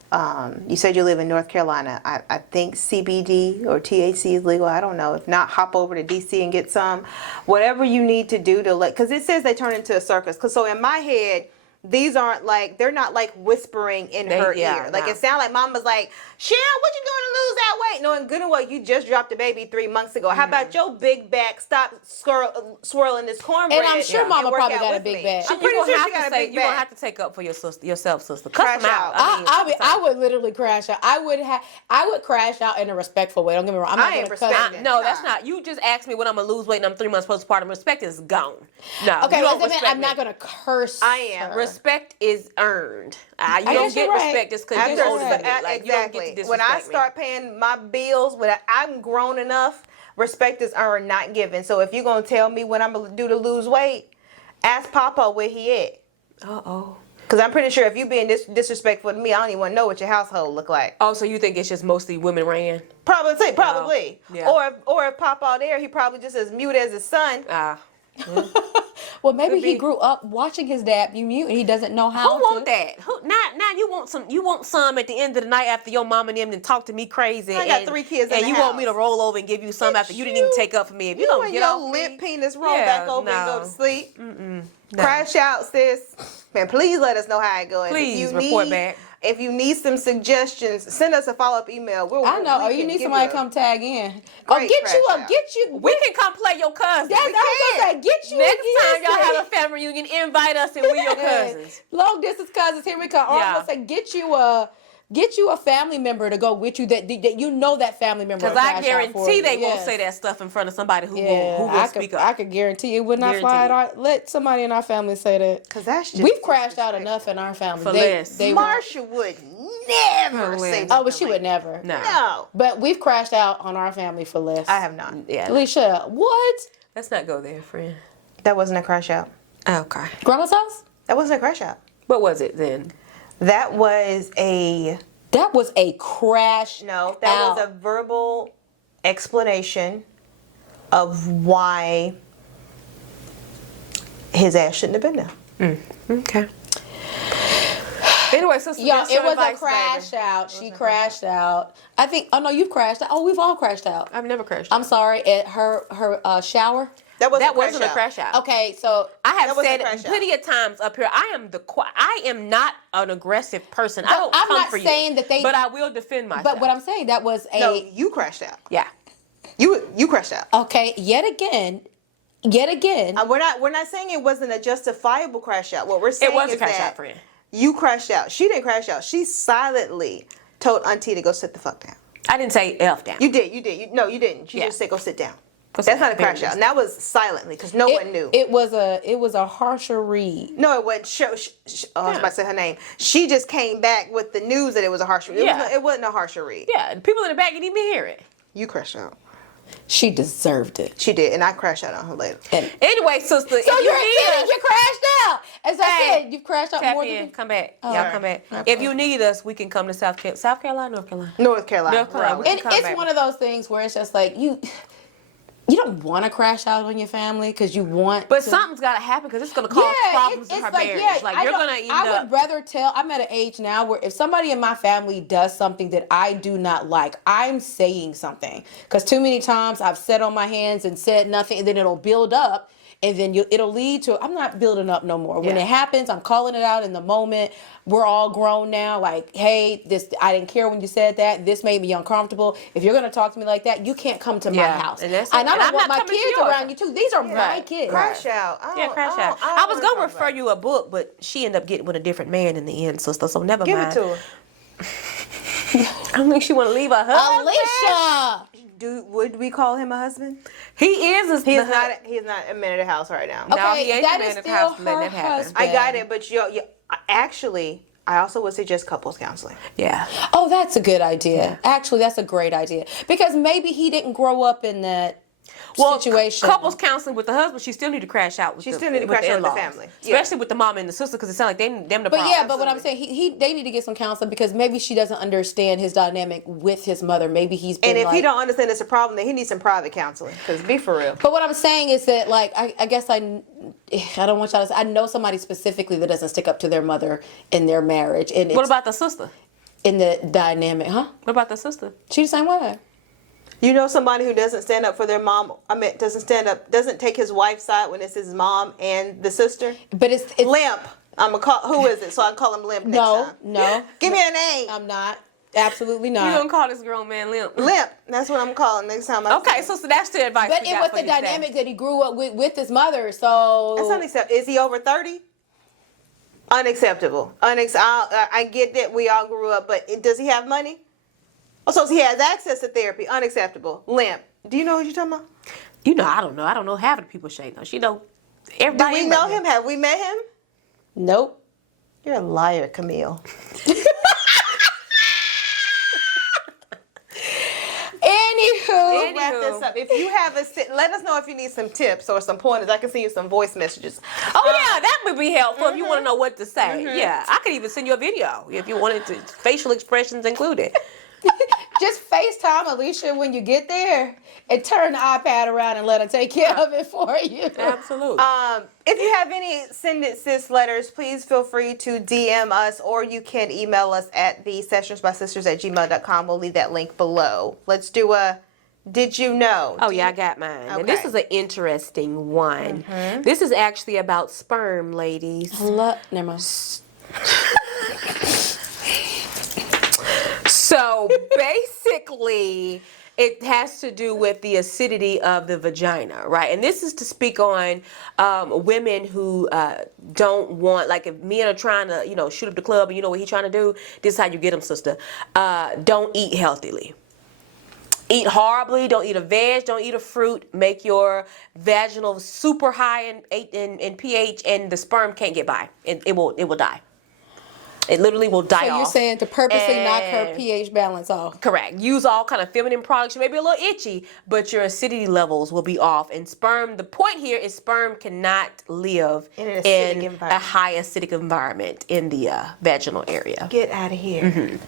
you said you live in North Carolina. I think CBD or THC is legal. I don't know. If not, hop over to DC and get some. Whatever you need to do to because it says they turn into a circus. So in my head, these aren't like, they're not like whispering in her ear. Like, it sounds like mama's like, Cheryl, what you doing to lose that weight? Knowing good and well, you just dropped a baby 3 months ago. How about your big back? Stop swirling this cornbread. And I'm sure mama probably got a big bag. I'm pretty sure she got a big bag. You're going to have to take up for yourself, sister. Cuss them out. I would literally crash out. I would crash out in a respectful way. Don't get me wrong. I'm not going to cuss. No, that's not. You just asked me when I'm going to lose weight and I'm 3 months postpartum. Respect is gone. No. Okay, I'm not going to curse. I am. Respect is earned. You don't get respect just because you're older than me. Like, you don't get to disrespect when I me. start paying my bills, when I'm grown enough, respect is earned, not given. So if you're going to tell me what I'm going to do to lose weight, ask Papa where he at. Uh-oh. Because I'm pretty sure if you being disrespectful to me, I don't even want to know what your household look like. Oh, so you think it's just mostly women ran? Probably. Yeah. Or if Papa there, he probably just as mute as his son. Well, maybe he grew up watching his dad be mute and he doesn't know how. Who want that? Now you want some at the end of the night after your mom and them then talk to me crazy. I got 3 kids and in you the want me to house. roll over and give you some after you didn't even take up for me. If you don't and get your off limp me, penis roll back over and go to sleep. No. Crash out, sis. Man, please let us know how it goes. Please report back. If you need some suggestions, send us a follow-up email. I know. Or you need somebody to come tag in. Great Get crash you. We can come play your cousin. That's what I was gonna say. Get you. Next time y'all have a family reunion, invite us and we your cousins. Long distance cousins. Here we come. Or I'm gonna say get you a family member to go with you that you know that family member. Because I guarantee they won't say that stuff in front of somebody who will speak up. I could guarantee it would not fly. Let somebody in our family say that. Because that's just we've crashed out enough in our family. For less. Marsha would never say that. Oh, but she would never. No. But we've crashed out on our family for less. I have not. Yeah. Alicia, what? Let's not go there, friend. That wasn't a crash out. Okay. Grandma's house? That wasn't a crash out. What was it then? That was a crash. No, that was a verbal explanation of why his ass shouldn't have been there. Okay. Anyway, so it was a crash out. She crashed out. I think. Oh no, you've crashed out. Oh, we've all crashed out. I've never crashed out. I'm sorry. At her shower. That wasn't a crash out. Okay, so I have said plenty of times up here. I am not an aggressive person. I don't come for you. I'm not saying that they. But I will defend myself. But what I'm saying, that was No, you crashed out. Yeah. You crashed out. Okay. Yet again. We're not saying it wasn't a justifiable crash out. What we're saying it was is a crash that out, friend. You crashed out. She didn't crash out. She silently told Auntie to go sit the fuck down. I didn't say F down. You did. No, you didn't. She just said go sit down. That's not a crash out. And that was silently because no one knew. It was a harsher read. No, it wasn't. I was about to say her name. She just came back with the news that it was a harsher read. It wasn't a harsher read. Yeah, the people in the back didn't even hear it. You crashed out. She deserved it. She did, and I crashed out on her later. Anyway, sister, so you crashed out. As I said, you've crashed out more than come back. Y'all come back. Okay. If you need us, we can come to South Carolina, North Carolina. North Carolina. And it's one of those things where it's just like you don't want to crash out on your family because you want. But something's got to happen because it's going to cause problems in her marriage. You're going to end up. I would rather tell. I'm at an age now where if somebody in my family does something that I do not like, I'm saying something. Because too many times I've sat on my hands and said nothing, and then it'll build up. And then it'll lead to, I'm not building up no more. When it happens, I'm calling it out in the moment. We're all grown now. Like, hey, I didn't care when you said that. This made me uncomfortable. If you're going to talk to me like that, you can't come to my house. And I don't want my kids around you, too. These are my kids. Crash out. Crash out. I was going to refer you a book, but she ended up getting with a different man in the end, sister. So never mind. Give it to her. I don't think she want to leave her husband. Alicia! Would we call him a husband? He is. He's not a man at the house right now. Okay, no, he ain't that a man is at the house still letting her that happen. husband. I got it, but actually, I also would suggest couples counseling. Yeah. Oh, that's a good idea. Yeah. Actually, that's a great idea because maybe he didn't grow up in that situation. Couples counseling with the husband, she still need to crash out with the family, especially with the mom and the sister, because it sounds like them the problem. But what I'm saying, they need to get some counseling because maybe she doesn't understand his dynamic with his mother. Maybe he's been. And if he don't understand it's a problem, then he needs some private counseling. Because be for real. But what I'm saying is that, like, I guess I don't want y'all to say, I know somebody specifically that doesn't stick up to their mother in their marriage. And what about the sister? In the dynamic, huh? What about the sister? She the same way. You know somebody who doesn't stand up for their mom? doesn't take his wife's side when it's his mom and the sister? But it's limp. I'm gonna call. Who is it? So I can call him Limp next time. No. Give me a name. I'm not. Absolutely You not. gonna call this grown man Limp? Limp. That's what I'm calling next time. Okay, so that's the advice. But we it got was for the you today. dynamic that he grew up with his mother. So That's unacceptable. Is he over 30? Unacceptable. I get that we all grew up, but does he have money? Oh, so he has access to therapy. Unacceptable. Limp. Do you know what you're talking about? You know, I don't know. I don't know half of the people Shay knows. She know Do everybody. we know him? Have we met him? nope. You're a liar, Camille. Anywho, Wrap this up. If you have let us know if you need some tips or some pointers. I can send you some voice messages. Oh yeah, that would be helpful if you want to know what to say. Yeah, I could even send you a video if you wanted to, facial expressions included. just FaceTime Alicia when you get there and turn the iPad around and let her take care of it for you. Absolutely. If you have any Send It Sis letters, please feel free to DM us, or you can email us at thesessionsbysisters@gmail.com. We'll leave that link below. Let's do a Did You Know? Oh, yeah, I got mine. And this Okay. is an interesting one. This is actually about sperm, ladies. Never mind. So basically, it has to do with the acidity of the vagina, right? And this is to speak on women who don't want, like if men are trying to, shoot up the club and you know what he's trying to do, this is how you get them, sister. Don't eat healthily. Eat horribly. Don't eat a veg. Don't eat a fruit. Make your vaginal super high in pH, and the sperm can't get by. It will die. It literally will die So off. you're saying to purposely knock her And- pH balance off. Correct. Use all kind of feminine products. You may be a little itchy, but your acidity levels will be off. And sperm, the point here is sperm cannot live In an acidic in a environment. high acidic environment in the vaginal area. Get out of here.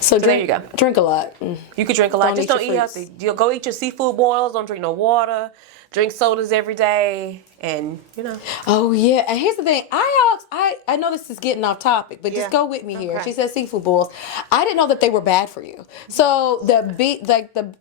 So there you go. Drink a lot. You could drink a lot. Don't Just eat don't your eat fruits. healthy. You'll go eat your seafood boils. Don't drink no water. Drink sodas every day. And, Oh yeah, and here's the thing. I know this is getting off topic, but Yeah. just go with me here. Okay. She said seafood bowls. I didn't know that they were bad for you. So the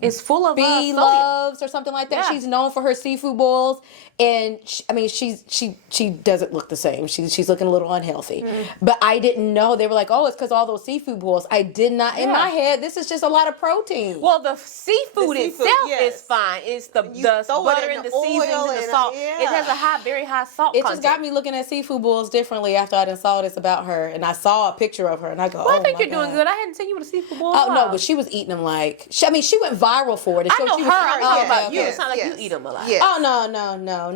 it's full of Bee sodium. Loves or something like that. Yeah. She's known for her seafood bowls, and she doesn't look the same. She's looking a little unhealthy. But I didn't know. They were like, oh, it's because all those seafood bowls. I did not. In Yeah. my head, this is just a lot of protein. Well, the seafood The seafood, itself yes. is fine. It's the You throw it butter in and the the seasonings oil and the and, salt. yeah. It has a very high salt It content. just got me looking at seafood bowls differently after I done saw this about her, and I saw a picture of her, and I go, Well, oh I think my you're doing God. good. I hadn't seen you with a seafood bowl. Oh no, but she was eating them like. She went viral for it. It I showed know she her. was- I'm oh, talking okay, about you. okay. It's not like Yes. you eat them a lot. Yes. Oh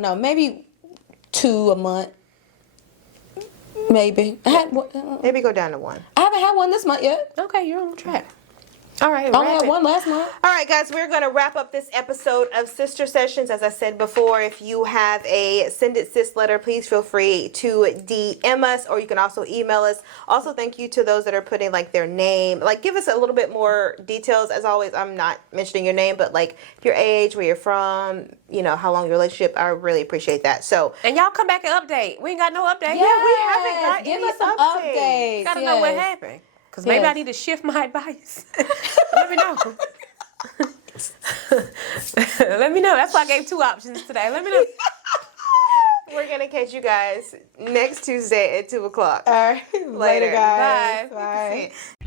no. Maybe 2 a month. Maybe. I Maybe go down to 1. haven't had one this month yet. Okay, you're on track. All right, I only wrap had it. one last month. All right, guys, we're going to wrap up this episode of Sister Sessions. As I said before, if you have a Send It Sis letter, please feel free to DM us, or you can also email us. Also, thank you to those that are putting like their name. Like, give us a little bit more details. As always, I'm not mentioning your name, but like your age, where you're from, how long your relationship. I really appreciate that. So, And y'all come back and update. We ain't got no update. we haven't got Give any us some updates. updates. Gotta know what yes. happened. Because maybe I Yes. need to shift my advice. Let me know. Let me know. That's why I gave 2 options today. Let me know. We're going to catch you guys next Tuesday at 2 o'clock. All right. Later, guys. Bye. Bye.